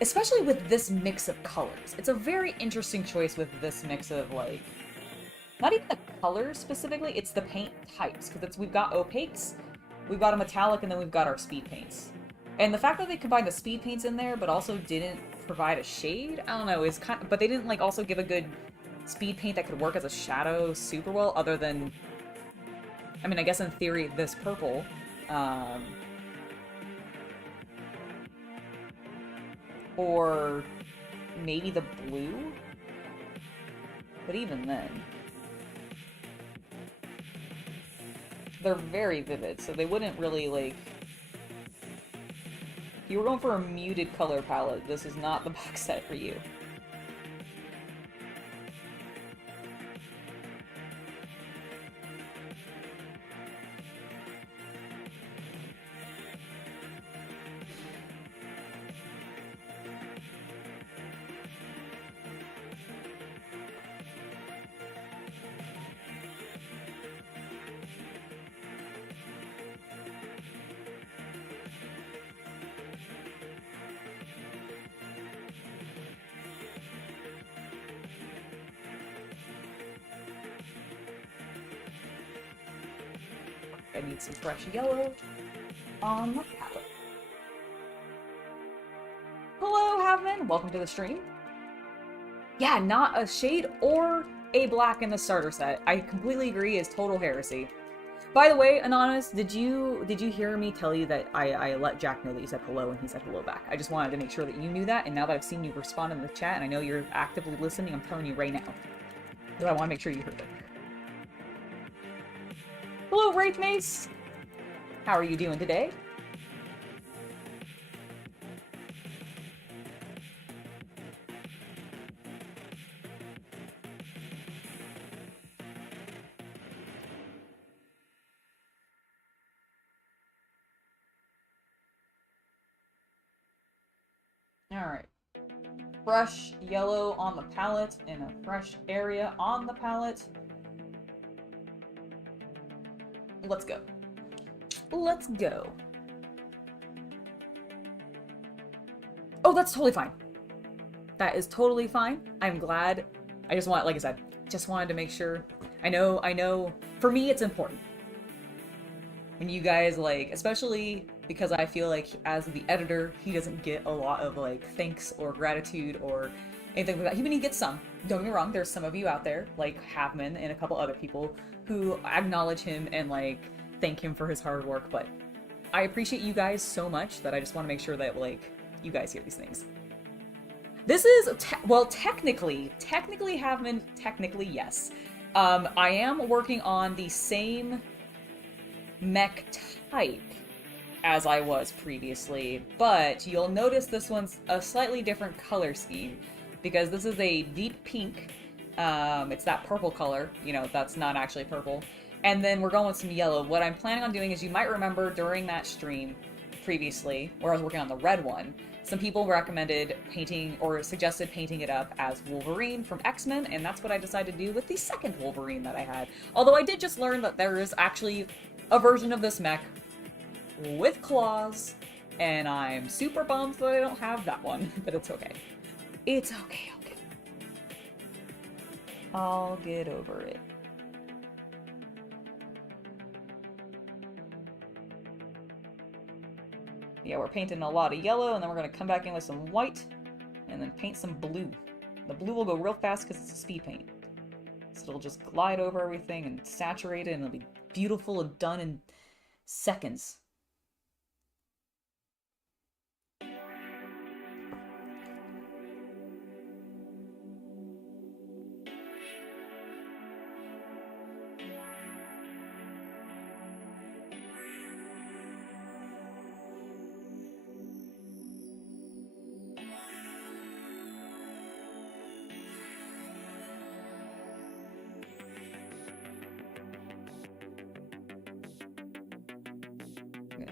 Especially with this mix of colors. It's a very interesting choice with this mix of, like, not even the colors specifically, it's the paint types. Because we've got opaques, we've got a metallic, and then we've got our speed paints. And the fact that they combined the speed paints in there, but also didn't provide a shade, I don't know, is kind of, but they didn't, like, also give a good speed paint that could work as a shadow super well, other than, I mean, I guess in theory, this purple. Or maybe the blue? But even then, they're very vivid, so they wouldn't really, like, if you were going for a muted color palette, this is not the box set for you. I need some fresh yellow on the palette. Hello, Havman! Welcome to the stream. Yeah, not a shade or a black in the starter set. I completely agree, is total heresy. By the way, Anonymous, did you hear me tell you that I let Jack know that you said hello and he said hello back? I just wanted to make sure that you knew that, and now that I've seen you respond in the chat and I know you're actively listening, I'm telling you right now. So I want to make sure you heard it. Hello, Wraith Mace! How are you doing today? Alright. Fresh yellow on the palette in a fresh area on the palette. Let's go. Let's go. Oh, that's totally fine. That is totally fine. I'm glad. I just want, like I said, just wanted to make sure. I know, for me it's important. And you guys, like, especially because I feel like as the editor, he doesn't get a lot of, like, thanks or gratitude or anything like that. He gets some. Don't get me wrong, there's some of you out there, like Havman and a couple other people, who acknowledge him and, like, thank him for his hard work, but I appreciate you guys so much that I just want to make sure that, like, you guys hear these things. This is, well, technically, Havman, technically, yes. I am working on the same mech type as I was previously, but you'll notice this one's a slightly different color scheme, because this is a deep pink. It's that purple color, you know, that's not actually purple. And then we're going with some yellow. What I'm planning on doing is, you might remember during that stream previously, where I was working on the red one, some people recommended painting or suggested painting it up as Wolverine from X-Men, and that's what I decided to do with the second Wolverine that I had. Although I did just learn that there is actually a version of this mech with claws, and I'm super bummed that I don't have that one, but it's okay. It's okay, I'll get over it. Yeah, we're painting a lot of yellow, and then we're going to come back in with some white, and then paint some blue. The blue will go real fast because it's a speed paint. So it'll just glide over everything and saturate it, and it'll be beautiful and done in seconds.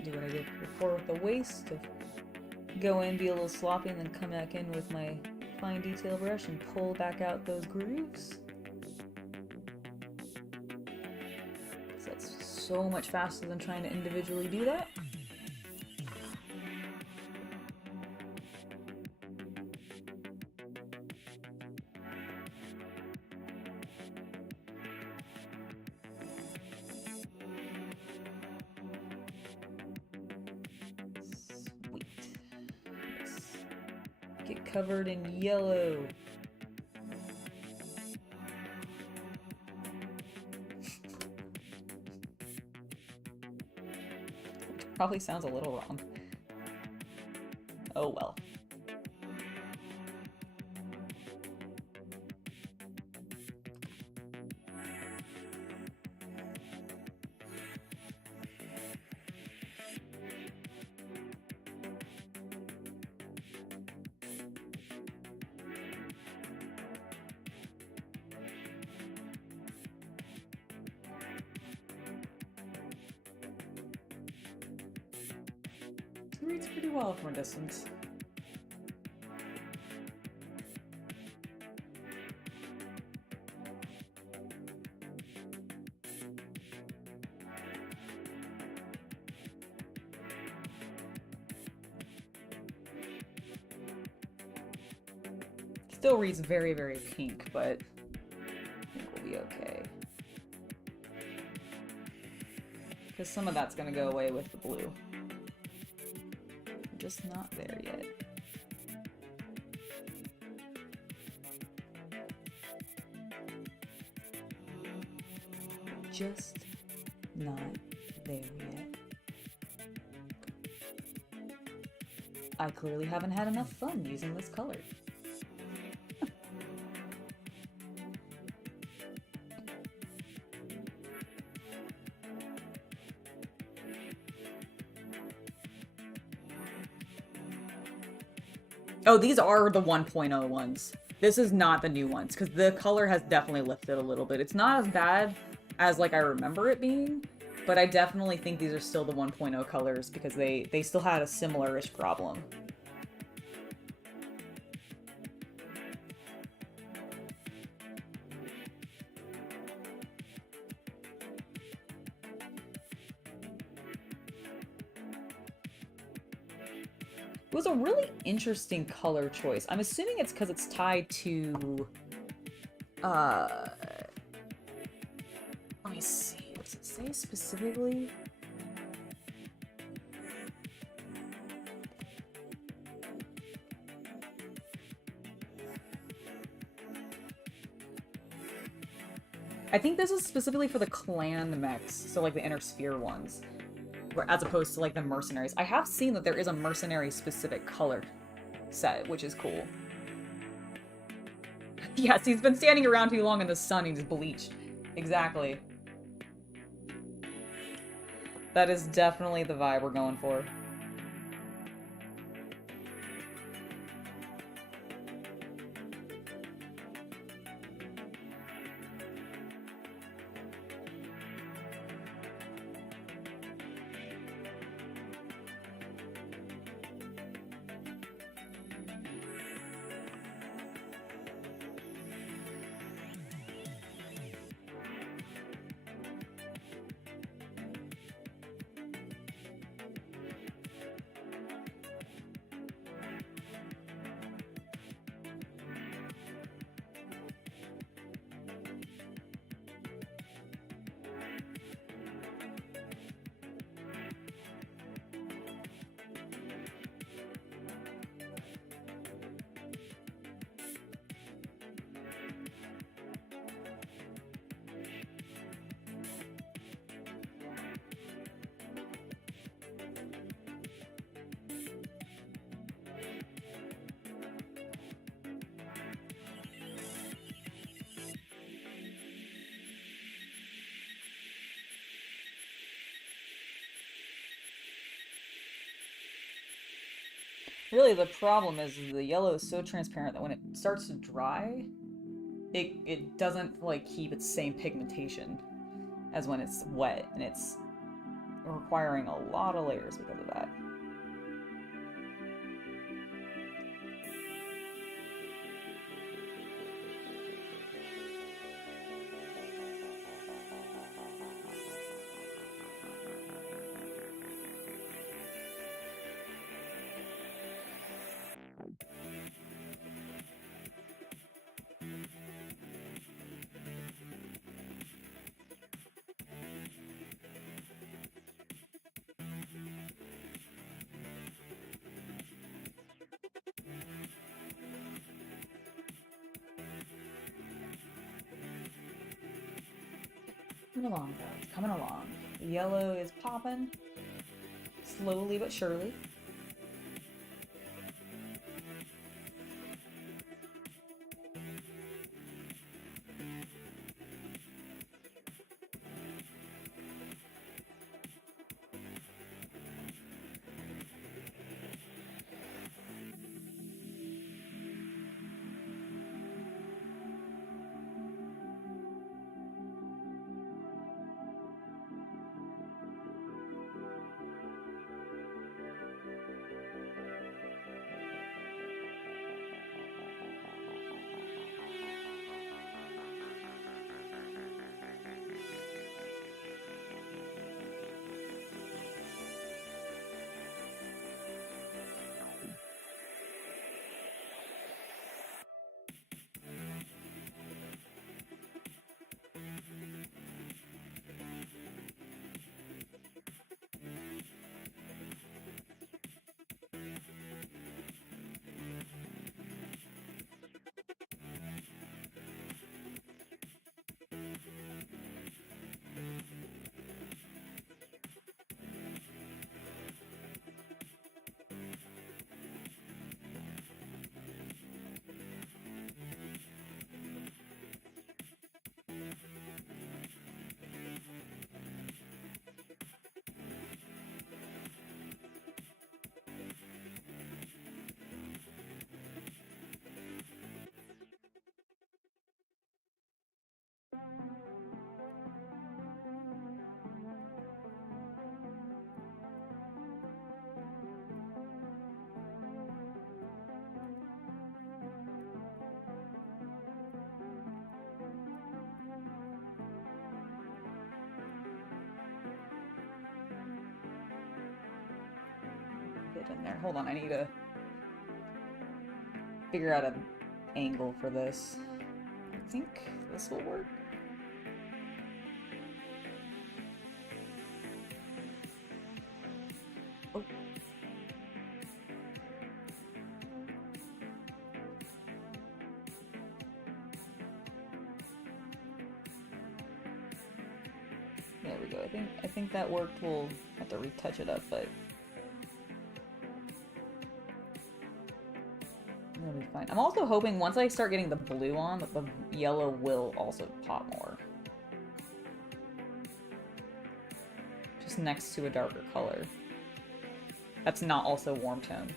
Do what I did before with the waist, to go in, be a little sloppy, and then come back in with my fine detail brush and pull back out those grooves. So that's so much faster than trying to individually do that. Covered in yellow. Probably sounds a little wrong. Oh well. It reads pretty well from a distance. Still reads very, very pink, but I think we'll be okay. Because some of that's going to go away with the blue. Just not there yet. Just not there yet. I clearly haven't had enough fun using this color. Oh, these are the 1.0 ones. This is not the new ones, because the color has definitely lifted a little bit. It's not as bad as like I remember it being, but I definitely think these are still the 1.0 colors because they still had a similar-ish problem. It was a really interesting color choice. I'm assuming it's because it's tied to, let me see, what does it say specifically? I think this is specifically for the clan mechs, so like the inner sphere ones, as opposed to like the mercenaries. I have seen that there is a mercenary specific color set, which is cool. Yes, he's been standing around too long in the sun, he's bleached. Exactly. That is definitely the vibe we're going for. Really, the problem is the yellow is so transparent that when it starts to dry, it doesn't like keep its same pigmentation as when it's wet, and it's requiring a lot of layers because of that. Coming along, guys. Coming along. The yellow is popping. Slowly but surely. Get in there. Hold on, I need to figure out an angle for this. I think this will work. Oh. There we go. I think that worked. We'll have to retouch it up, but it'll be fine. I'm also hoping once I start getting the blue on, that the yellow will also pop more. Just next to a darker color. That's not also warm tone.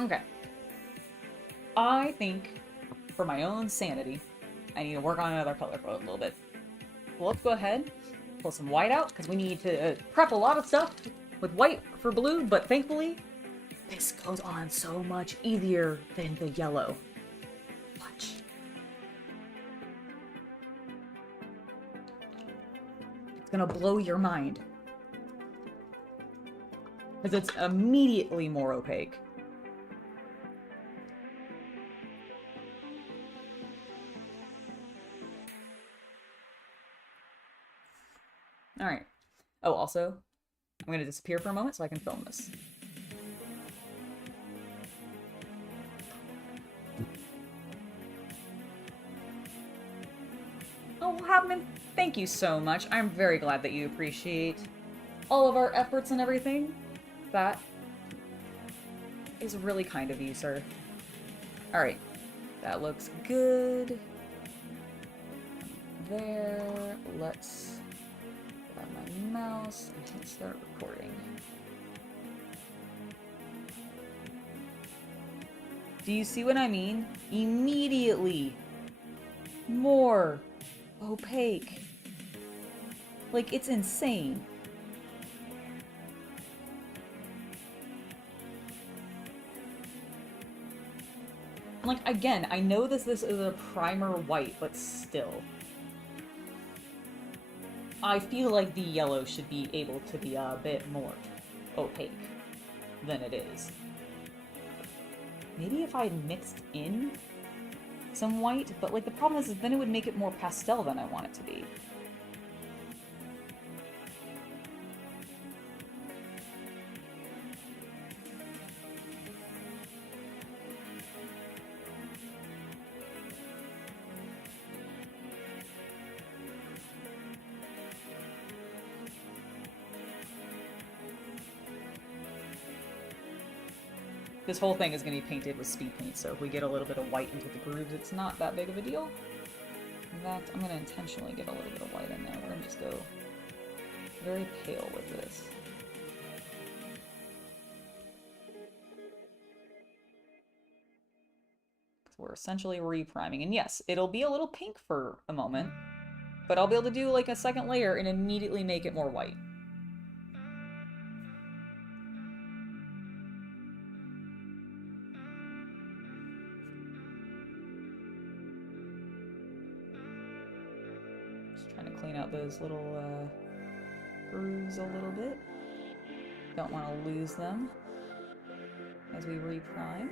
Okay. I think, for my own sanity, I need to work on another color code a little bit. Well, let's go ahead, pull some white out, because we need to prep a lot of stuff with white for blue, but thankfully, this goes on so much easier than the yellow. Watch. It's gonna blow your mind. Because it's immediately more opaque. Alright. Oh, also, I'm going to disappear for a moment so I can film this. Oh, Habman, thank you so much. I'm very glad that you appreciate all of our efforts and everything. That is really kind of you, sir. Alright. That looks good. There. Let's grab my mouse and start recording. Do you see what I mean? Immediately more opaque. Like, it's insane. Like, again, I know this is a primer white, but still. I feel like the yellow should be able to be a bit more opaque than it is. Maybe if I mixed in some white, but like the problem is then it would make it more pastel than I want it to be. This whole thing is going to be painted with speed paint, so if we get a little bit of white into the grooves, it's not that big of a deal. In fact, I'm going to intentionally get a little bit of white in there. We're going to just go very pale with this. We're essentially repriming, and yes, it'll be a little pink for a moment, but I'll be able to do like a second layer and immediately make it more white. Clean out those little grooves a little bit. Don't want to lose them as we reprime.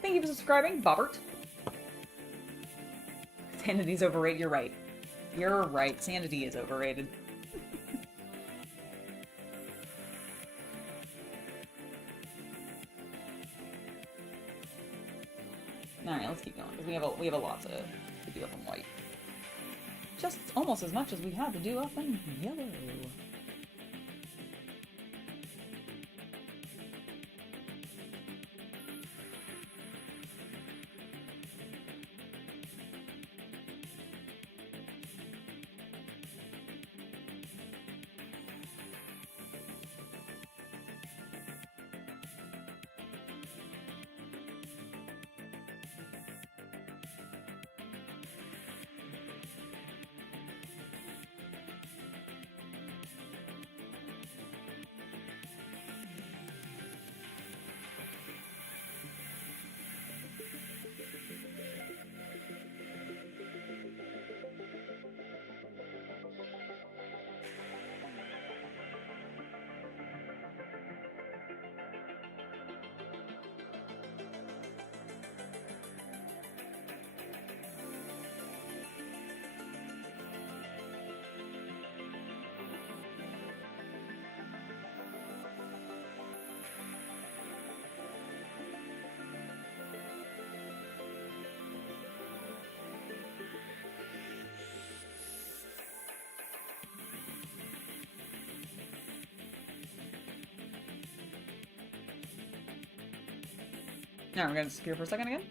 Thank you for subscribing, Bobbert. Sanity's overrated. You're right. You're right. Sanity is overrated. Alright, let's keep going, because we have a lot to do up in white. Just almost as much as we have to do up in yellow. Now we're gonna secure for a second again.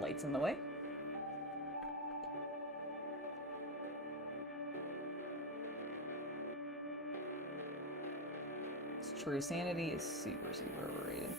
Lights in the way. It's true, sanity is super, super overrated.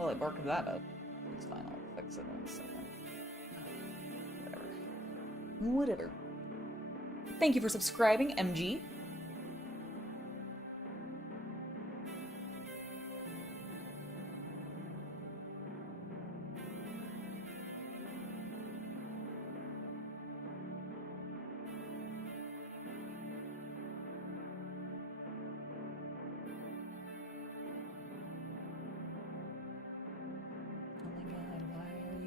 Well, I barked that up. It's fine, I'll fix it in a second. Whatever. Thank you for subscribing, MG.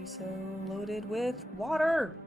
So loaded with water.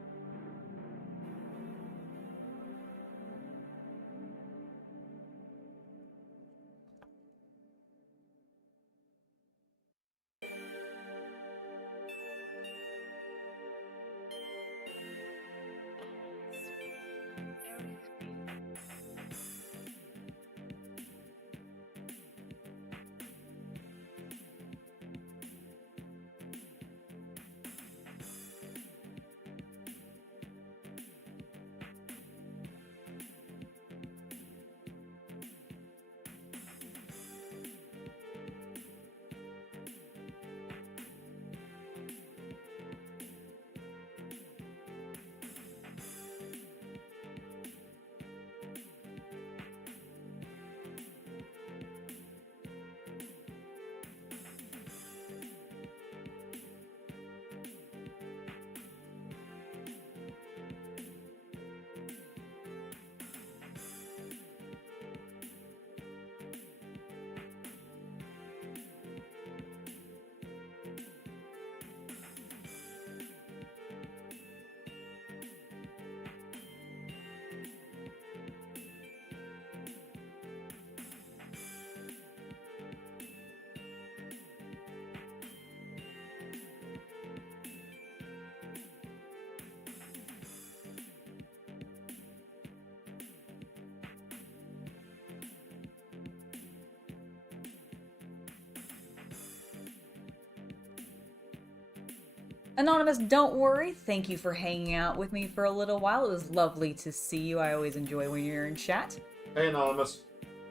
Anonymous, don't worry. Thank you for hanging out with me for a little while. It was lovely to see you. I always enjoy when you're in chat. Hey, Anonymous.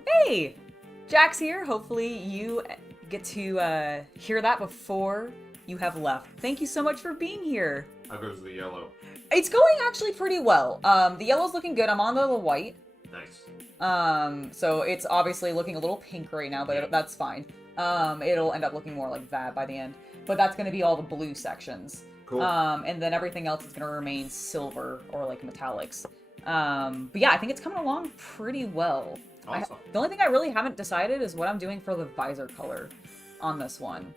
Hey! Jack's here. Hopefully you get to hear that before you have left. Thank you so much for being here. How goes the yellow? It's going actually pretty well. The yellow's looking good. I'm on to the white. Nice. So it's obviously looking a little pink right now, but that's fine. It'll end up looking more like that by the end. But that's going to be all the blue sections. Cool. And then everything else is going to remain silver or like metallics. But yeah, I think it's coming along pretty well. Awesome. The only thing I really haven't decided is what I'm doing for the visor color on this one.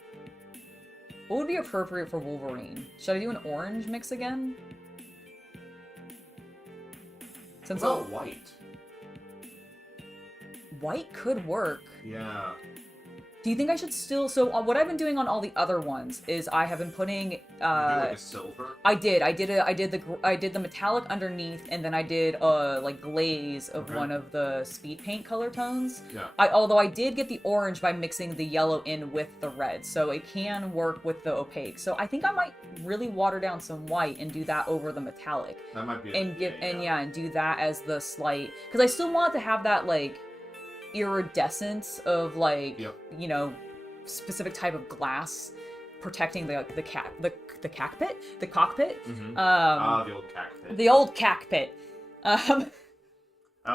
What would be appropriate for Wolverine? Should I do an orange mix again? Since white. White could work. Yeah. Do you think I should still... So what I've been doing on all the other ones is I have been putting... You do like a silver? I did the metallic underneath, and then I did like glaze of one of the speed paint color tones. Yeah. Although I did get the orange by mixing the yellow in with the red, so it can work with the opaque. So I think I might really water down some white and do that over the metallic. That might be. And do that as the slight, because I still want to have that like iridescence of like you know, specific type of glass protecting the cockpit. Mm-hmm. The old cockpit. The old cockpit. I don't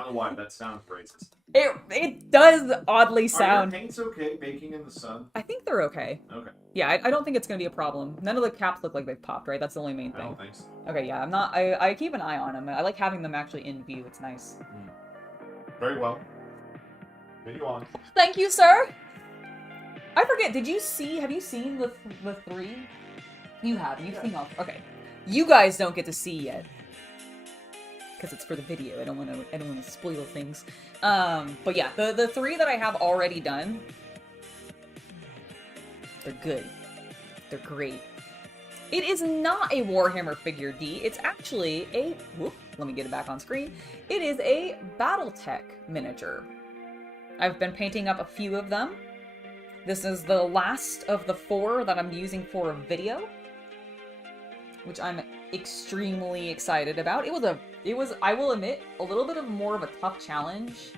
know why that sounds racist. It does oddly sound. Are your paints okay baking in the sun? I think they're okay. Okay. Yeah, I don't think it's gonna be a problem. None of the caps look like they've popped, right? That's the only main thing. I don't think so. Okay, yeah, I'm not. I keep an eye on them. I like having them actually in view. It's nice. Very well. Video on. Thank you, sir. I forget. Have you seen the three? You have. You've seen all. Okay. You guys don't get to see yet because it's for the video. I don't want to spoil things. But yeah, the three that I have already done, they're good. They're great. It is not a Warhammer figure D. It's actually a. Whoop, let me get it back on screen. It is a Battletech miniature. I've been painting up a few of them. This is the last of the 4 that I'm using for a video, which I'm extremely excited about. It was, I will admit, a little bit of more of a tough challenge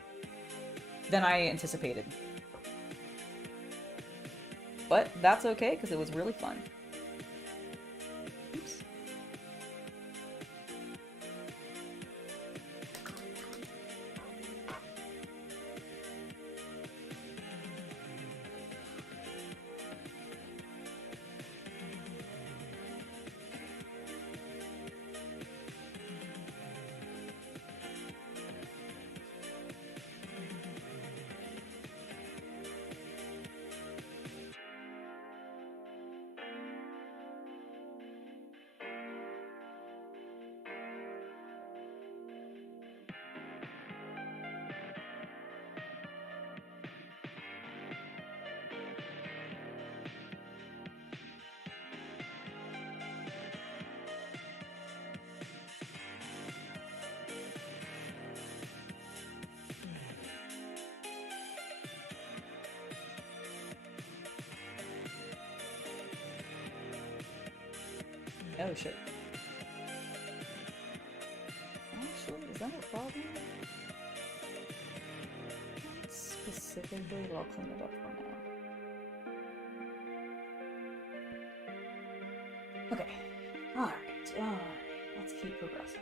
than I anticipated. But that's okay, because it was really fun. Oops. Oh shit. Actually, is that a problem? Not specifically, but I'll clean it up for now. Okay. Alright. Let's keep progressing.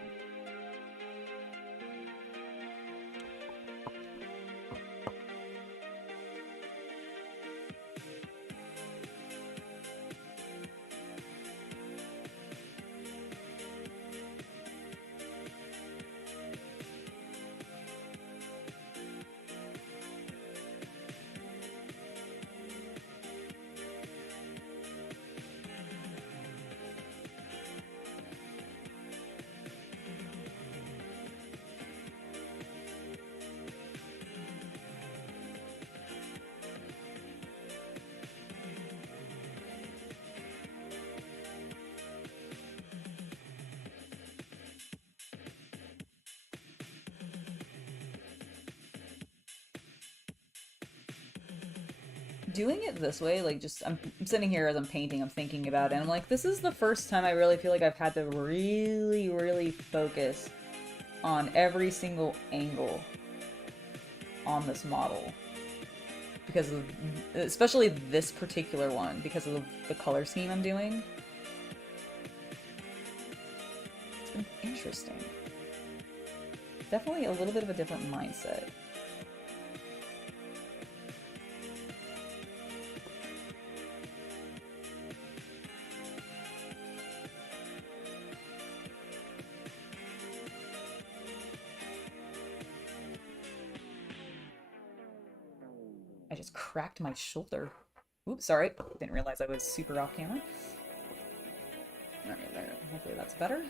doing it this way, like just I'm sitting here as I'm painting, I'm thinking about it, and I'm like, this is the first time I really feel like I've had to really focus on every single angle on this model. Because of, especially this particular one, because of the color scheme I'm doing. It's been interesting. Definitely a little bit of a different mindset. I just cracked my shoulder. Oops, sorry. Didn't realize I was super off camera. Alright, there. Hopefully that's better.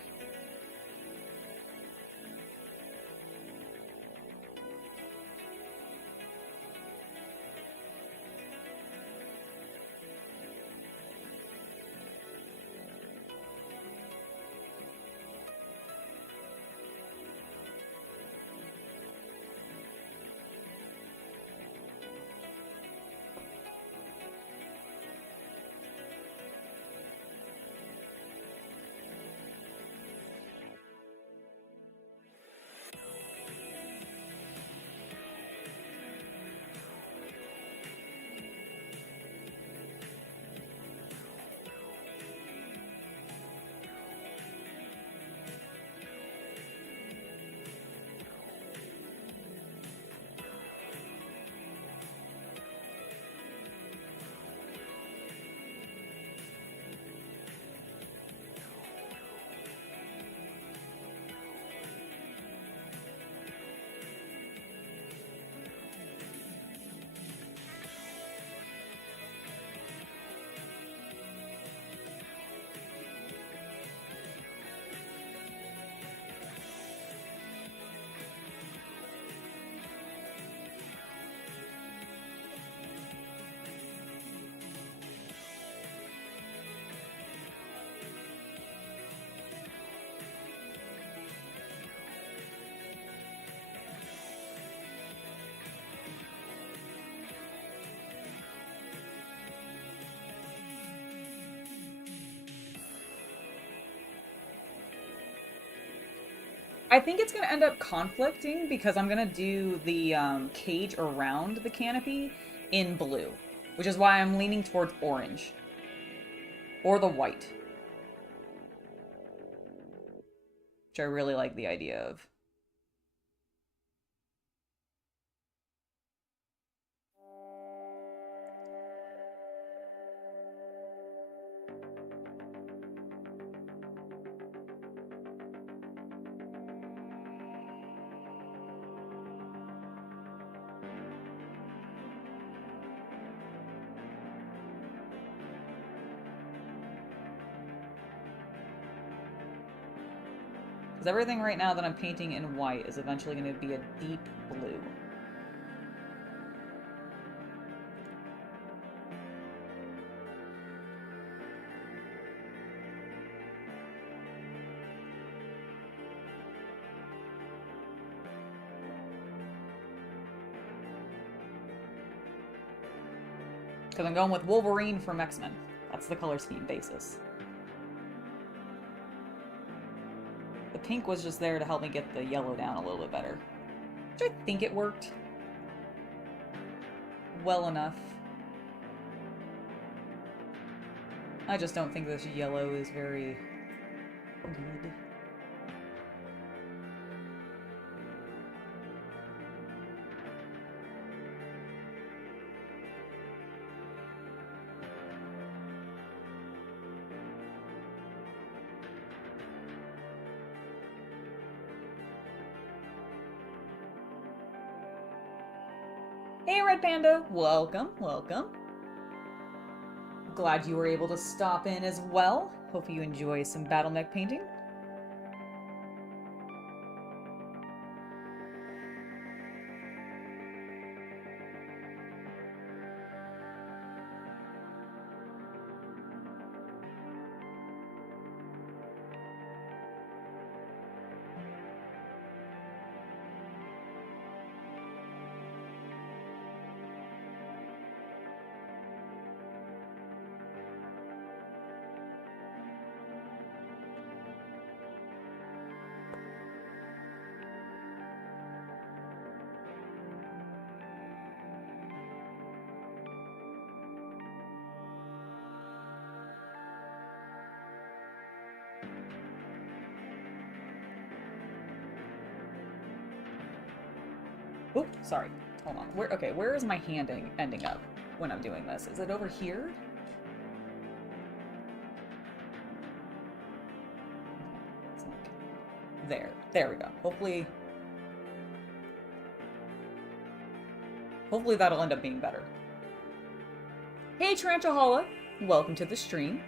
I think it's going to end up conflicting because I'm going to do the cage around the canopy in blue, which is why I'm leaning towards orange or the white, which I really like the idea of. Because everything right now that I'm painting in white is eventually going to be a deep blue. Because I'm going with Wolverine from X-Men. That's the color scheme basis. The pink was just there to help me get the yellow down a little bit better. Which I think it worked well enough. I just don't think this yellow is very good. Hey, Red Panda! Welcome, welcome. Glad you were able to stop in as well. Hope you enjoy some battle mech painting. Oh, sorry. Hold on. Where is my hand ending up when I'm doing this? Is it over here? It's like there. There we go. Hopefully that'll end up being better. Hey, Tarantahala. Welcome to the stream.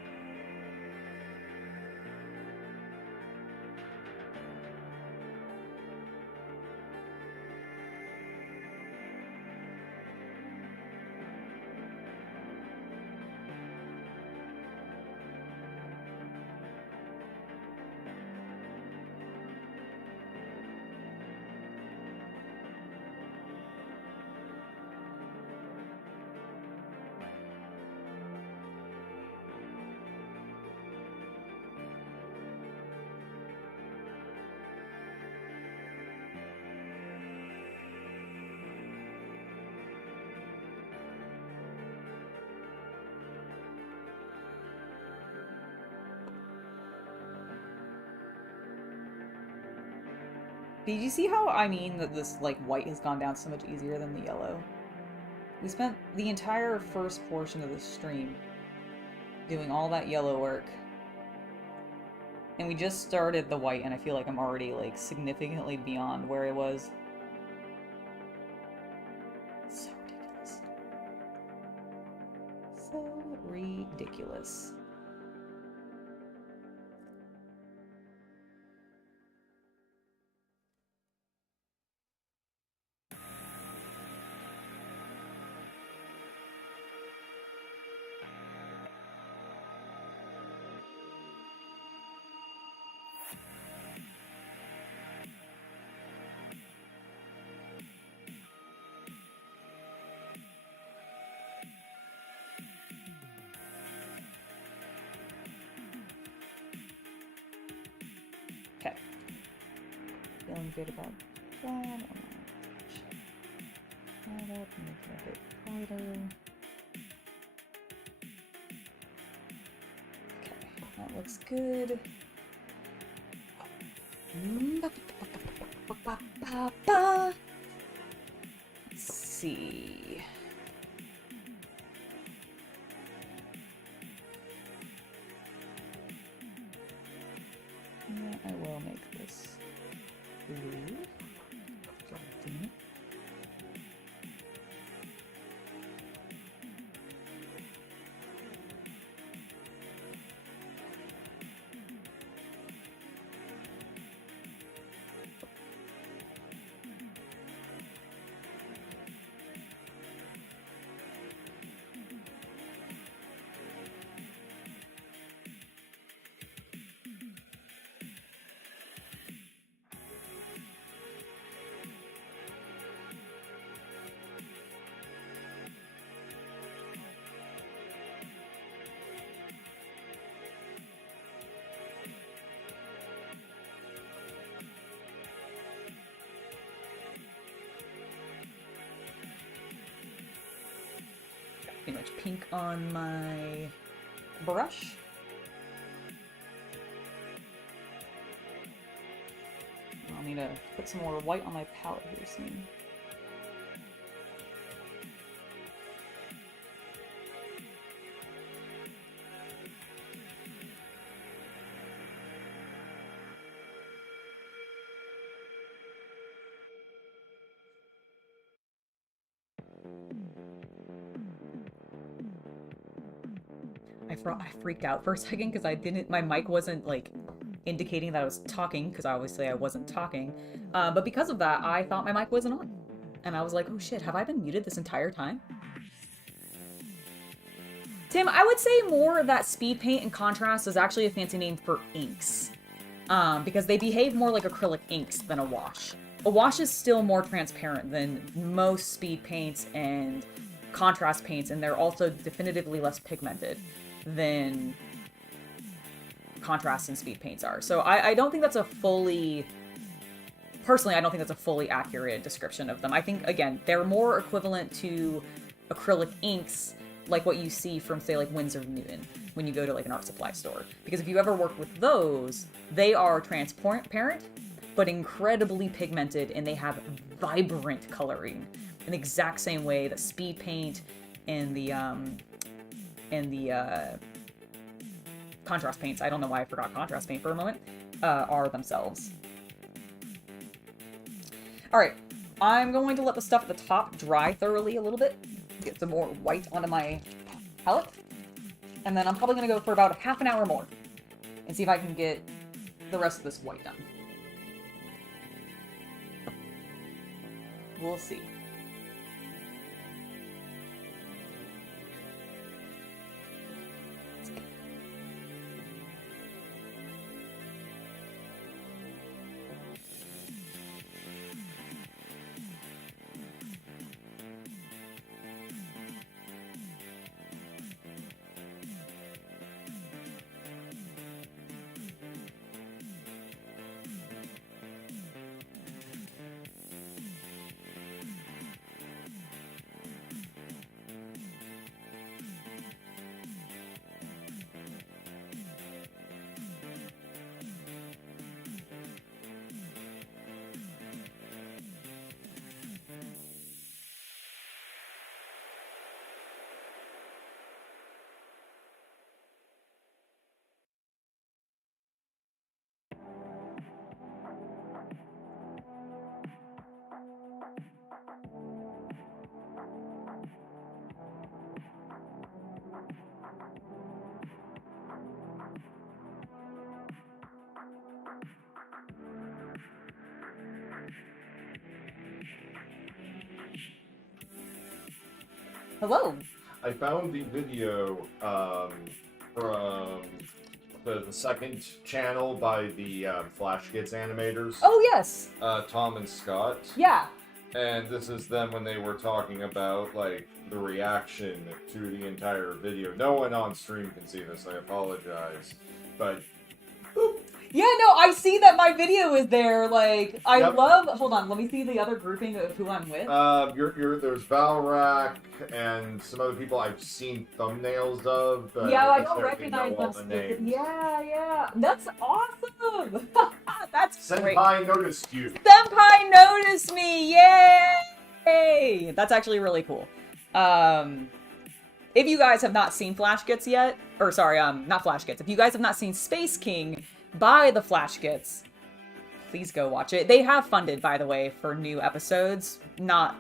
Did you see how I mean that this, like, white has gone down so much easier than the yellow? We spent the entire first portion of the stream doing all that yellow work. And we just started the white, and I feel like I'm already, like, significantly beyond where I was. So ridiculous. So ridiculous. Feeling good about that. I'm gonna that up and make it a bit brighter. Okay, that looks good. Let's see. Yeah, I will make this blue. Pretty much pink on my brush. I'll need to put some more white on my palette here soon. I freaked out for a second because my mic wasn't like indicating that I was talking, because obviously I wasn't talking. But because of that, I thought my mic wasn't on. And I was like, oh shit, have I been muted this entire time? Tim, I would say more that speed paint and contrast is actually a fancy name for inks. Because they behave more like acrylic inks than a wash. A wash is still more transparent than most speed paints and contrast paints, and they're also definitively less pigmented than contrast and speed paints are. So I don't think that's a fully... Personally, I don't think that's a fully accurate description of them. I think, again, they're more equivalent to acrylic inks, like what you see from, say, like Winsor & Newton when you go to like an art supply store. Because if you ever worked with those, they are transparent, but incredibly pigmented, and they have vibrant coloring in the exact same way that speed paint and the contrast paints, I don't know why I forgot contrast paint for a moment, are themselves. Alright, I'm going to let the stuff at the top dry thoroughly a little bit, get some more white onto my palette, and then I'm probably going to go for about half an hour more and see if I can get the rest of this white done. We'll see. Hello. I found the video from the second channel by the Flash Kids animators. Oh, yes. Tom and Scott. Yeah. And this is them when they were talking about, like, the reaction to the entire video. No one on stream can see this, I apologize. But... Boop. Yeah, no, I see that my video is there. Like, I Yep. love... Hold on, let me see the other grouping of who I'm with. There's Valrak and some other people I've seen thumbnails of. But Yeah, I don't don't recognize all them. the names. Yeah. That's awesome. That's great. Senpai noticed you. Senpai noticed me. Yay! That's actually really cool. If you guys have not seen Flash Gits yet, or sorry, not Flash Gits. If you guys have not seen Space King by the Flash Gits, please go watch it. They have funded, by the way, for new episodes, not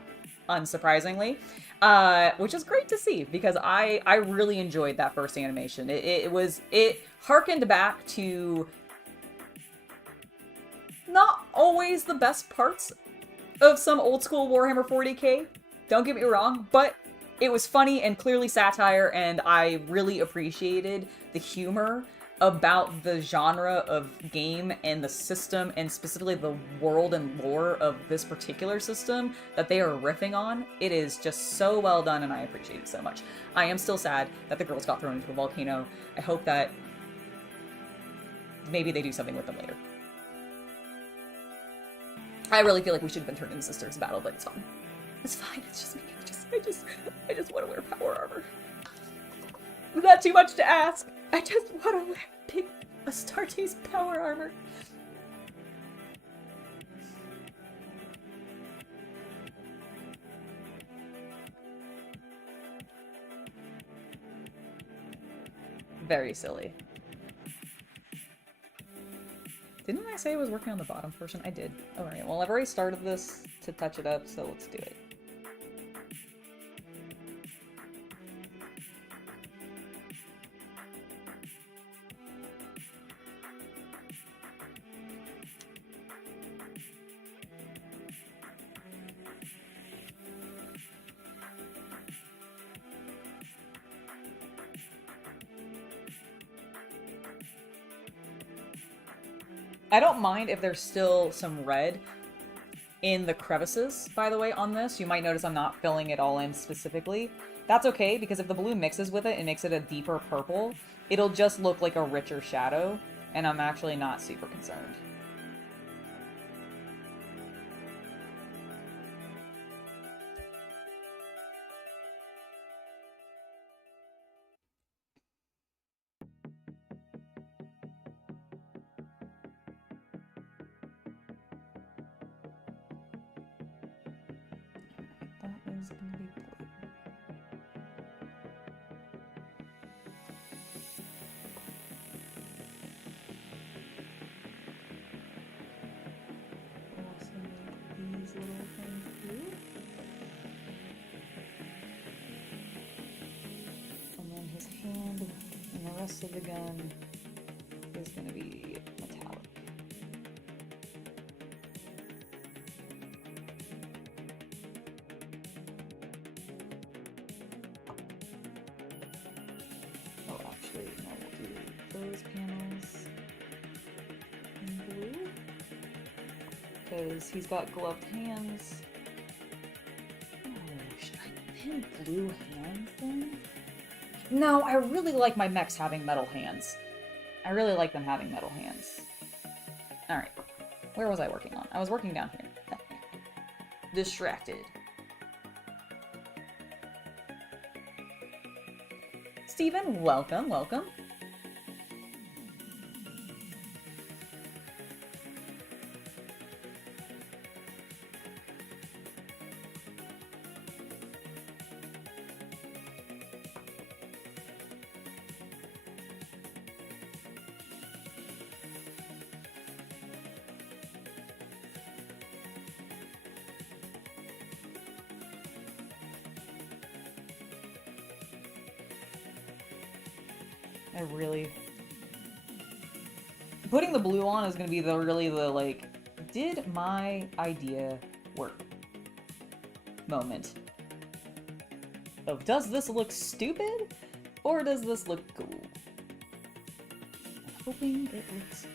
unsurprisingly, which is great to see because I really enjoyed that first animation. It harkened back to not always the best parts of some old school Warhammer 40k. Don't get me wrong, but it was funny and clearly satire, and I really appreciated the humor about the genre of game and the system, and specifically the world and lore of this particular system that they are riffing on. It is just so well done, and I appreciate it so much. I am still sad that the girls got thrown into a volcano. I hope that maybe they do something with them later. I really feel like we should have been turned into sisters battle, but it's fine. It's fine. It's just me. I just want to wear power armor. Is that too much to ask? I just want to wear big Astartes power armor. Very silly. Didn't I say I was working on the bottom portion? I did. Alright, well I've already started this to touch it up, so let's do it. I don't mind if there's still some red in the crevices, by the way, on this. You might notice I'm not filling it all in specifically. That's okay, because if the blue mixes with it and makes it a deeper purple, it'll just look like a richer shadow, and I'm actually not super concerned. is gonna be blue. Also make these little things blue. And then his hand and the rest of the gun is gonna be metallic. Oh, actually, no, we'll do those panels in blue. Because he's got gloved hands. Oh, should I pin blue hands then? No, I really like my mechs having metal hands. I really like them having metal hands. Alright. Where was I working on? I was working down here. Distracted. Steven, welcome, welcome. I really... Putting the blue on is going to be the like, did my idea work moment of does this look stupid or does this look cool? I'm hoping it looks cool.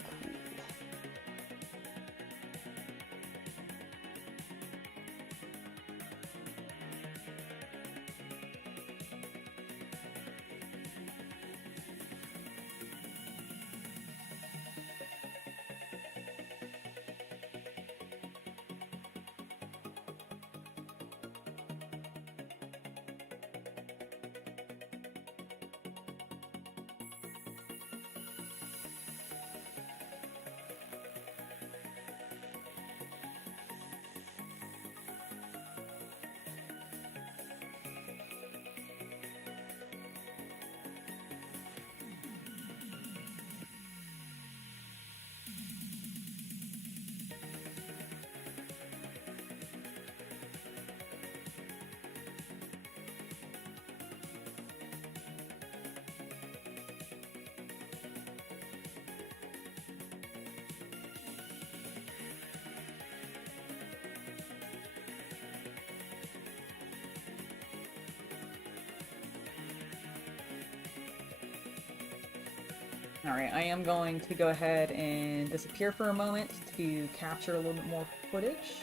Alright, I am going to go ahead and disappear for a moment to capture a little bit more footage.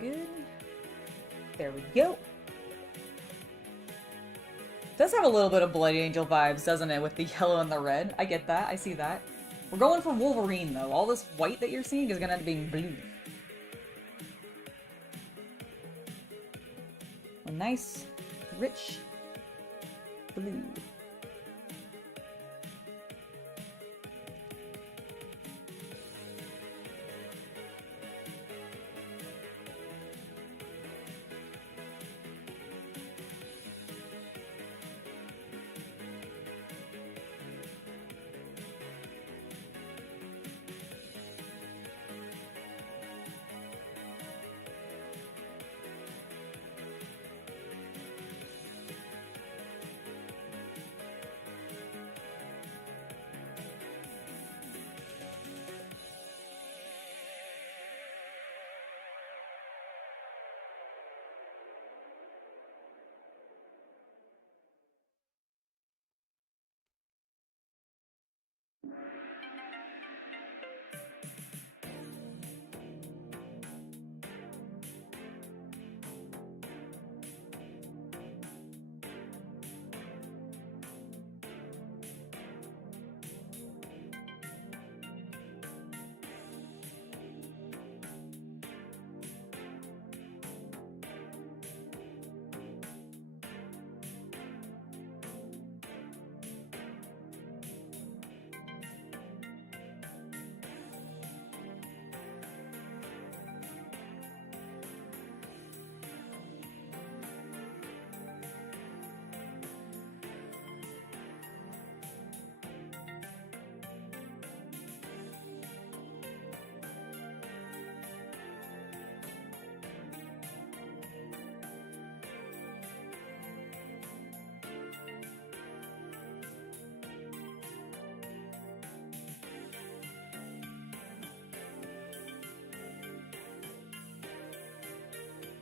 Good. There we go. Does have a little bit of Blood Angel vibes, doesn't it, with the yellow and the red? I get that. I see that. We're going for Wolverine, though. All this white that you're seeing is going to end up being blue. A nice, rich blue.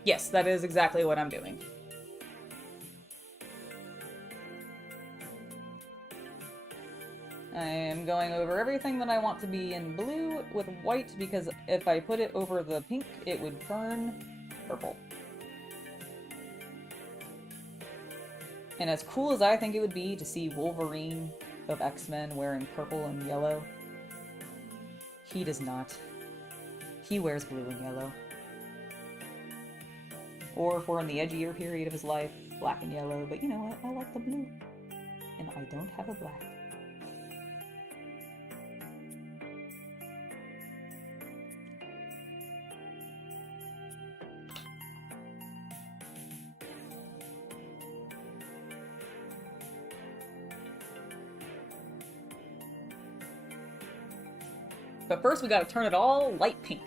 Yes, that is exactly what I'm doing. I am going over everything that I want to be in blue with white, because if I put it over the pink, it would turn purple. And as cool as I think it would be to see Wolverine of X-Men wearing purple and yellow, he does not. He wears blue and yellow. Or if we're in the edgier period of his life, black and yellow, but you know what? I like the blue. And I don't have a black. But first we gotta turn it all light pink.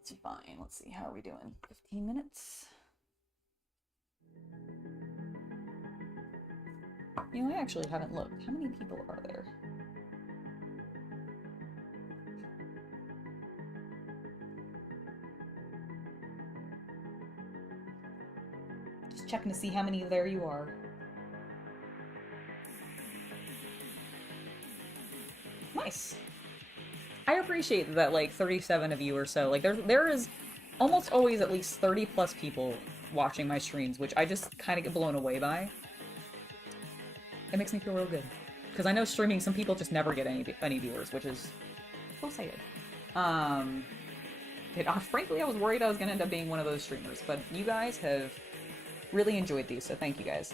It's fine. Let's see, how are we doing? 15 minutes? You know, I actually haven't looked. How many people are there? Just checking to see how many there you are. Nice. I appreciate that, like, 37 of you or so. Like, there is almost always at least 30 plus people watching my streams, which I just kind of get blown away by. It makes me feel real good. Because I know streaming, some people just never get any viewers, which is so sad. Frankly, I was worried I was going to end up being one of those streamers, but you guys have really enjoyed these, so thank you guys.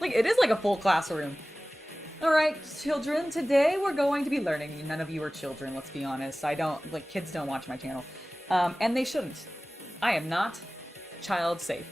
Like, it is like a full classroom. Alright, children, today we're going to be learning. None of you are children, let's be honest. Kids don't watch my channel. And they shouldn't. I am not child safe.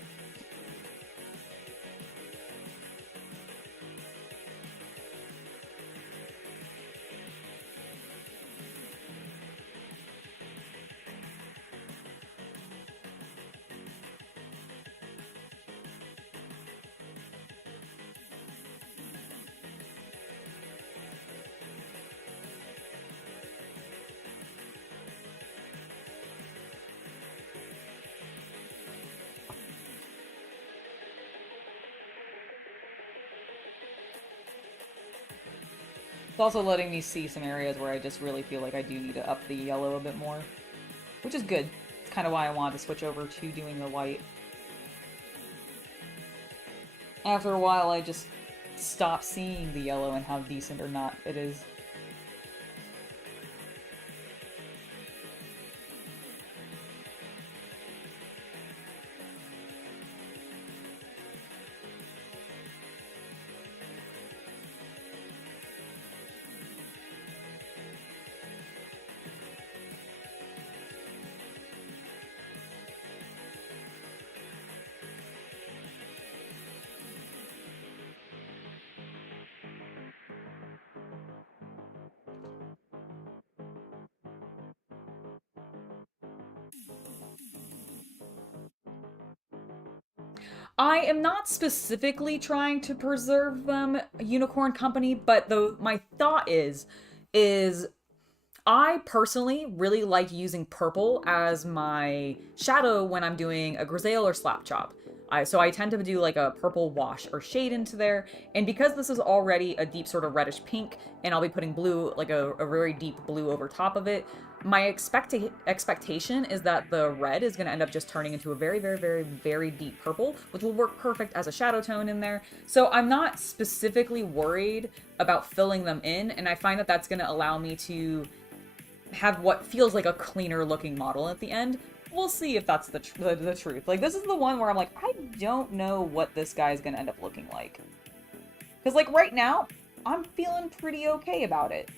It's also letting me see some areas where I just really feel like I do need to up the yellow a bit more. Which is good. It's kind of why I wanted to switch over to doing the white. After a while, I just stopped seeing the yellow and how decent or not it is. I am not specifically trying to preserve Unicorn Company, but my thought is I personally really like using purple as my shadow when I'm doing a Grisaille or Slap Chop. So I tend to do like a purple wash or shade into there. And because this is already a deep sort of reddish pink, and I'll be putting blue, like a very deep blue over top of it, my expectation is that the red is going to end up just turning into a very, very, very, very deep purple, which will work perfect as a shadow tone in there. So I'm not specifically worried about filling them in, and I find that that's going to allow me to have what feels like a cleaner looking model at the end. We'll see if that's the truth. Like, this is the one where I'm like, I don't know what this guy's going to end up looking like. Because, like, right now, I'm feeling pretty okay about it.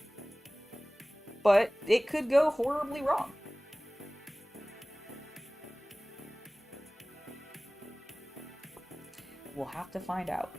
But it could go horribly wrong. We'll have to find out.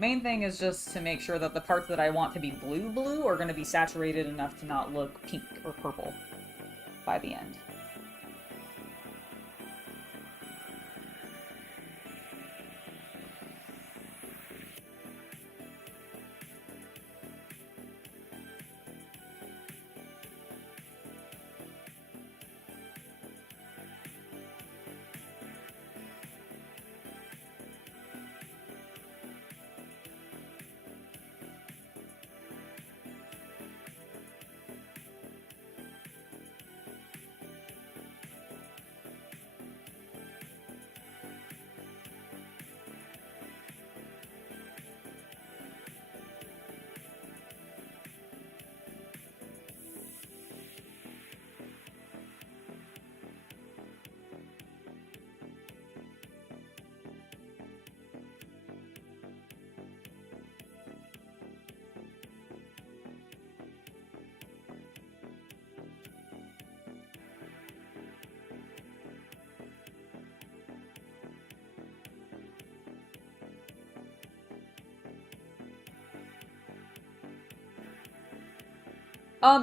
Main thing is just to make sure that the parts that I want to be blue are going to be saturated enough to not look pink or purple by the end.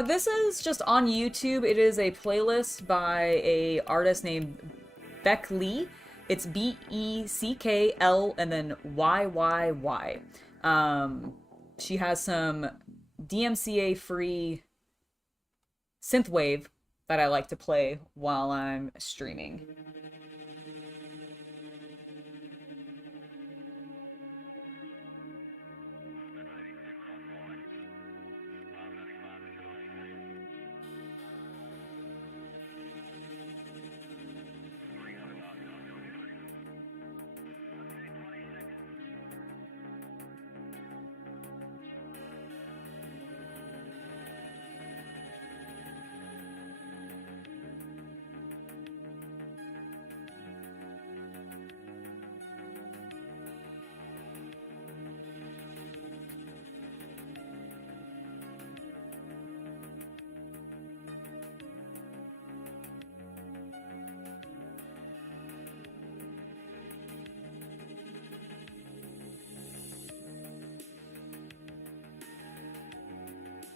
This is just on YouTube. It is a playlist by a artist named Beck Lee. It's Beckl and then YYY. She has some DMCA free synthwave that I like to play while I'm streaming.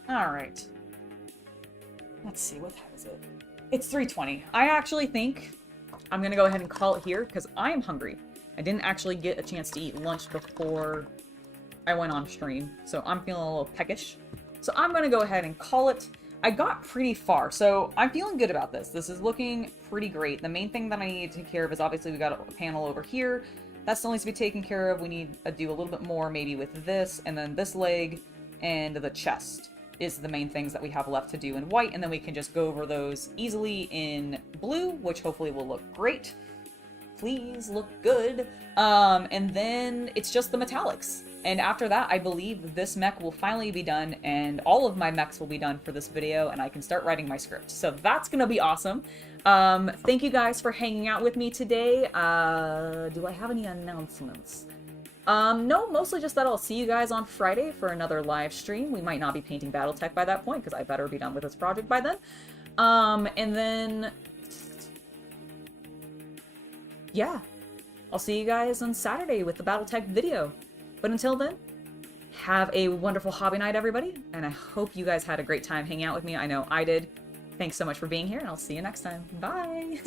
Alright. Let's see, what time is it? It's 3:20. I actually think I'm gonna go ahead and call it here, because I am hungry. I didn't actually get a chance to eat lunch before I went on stream, so I'm feeling a little peckish. So I'm gonna go ahead and call it. I got pretty far, so I'm feeling good about this. This is looking pretty great. The main thing that I need to take care of is obviously we got a panel over here. That still needs to be taken care of. We need to do a little bit more maybe with this, and then this leg, and the chest is the main things that we have left to do in white, and then we can just go over those easily in blue, which hopefully will look great. Please look good. And then it's just the metallics. And after that, I believe this mech will finally be done, and all of my mechs will be done for this video, and I can start writing my script. So that's gonna be awesome. Thank you guys for hanging out with me today. Do I have any announcements? No, mostly just that I'll see you guys on Friday for another live stream. We might not be painting Battletech by that point, because I better be done with this project by then. And then... yeah. I'll see you guys on Saturday with the Battletech video. But until then, have a wonderful hobby night, everybody. And I hope you guys had a great time hanging out with me. I know I did. Thanks so much for being here, and I'll see you next time. Bye!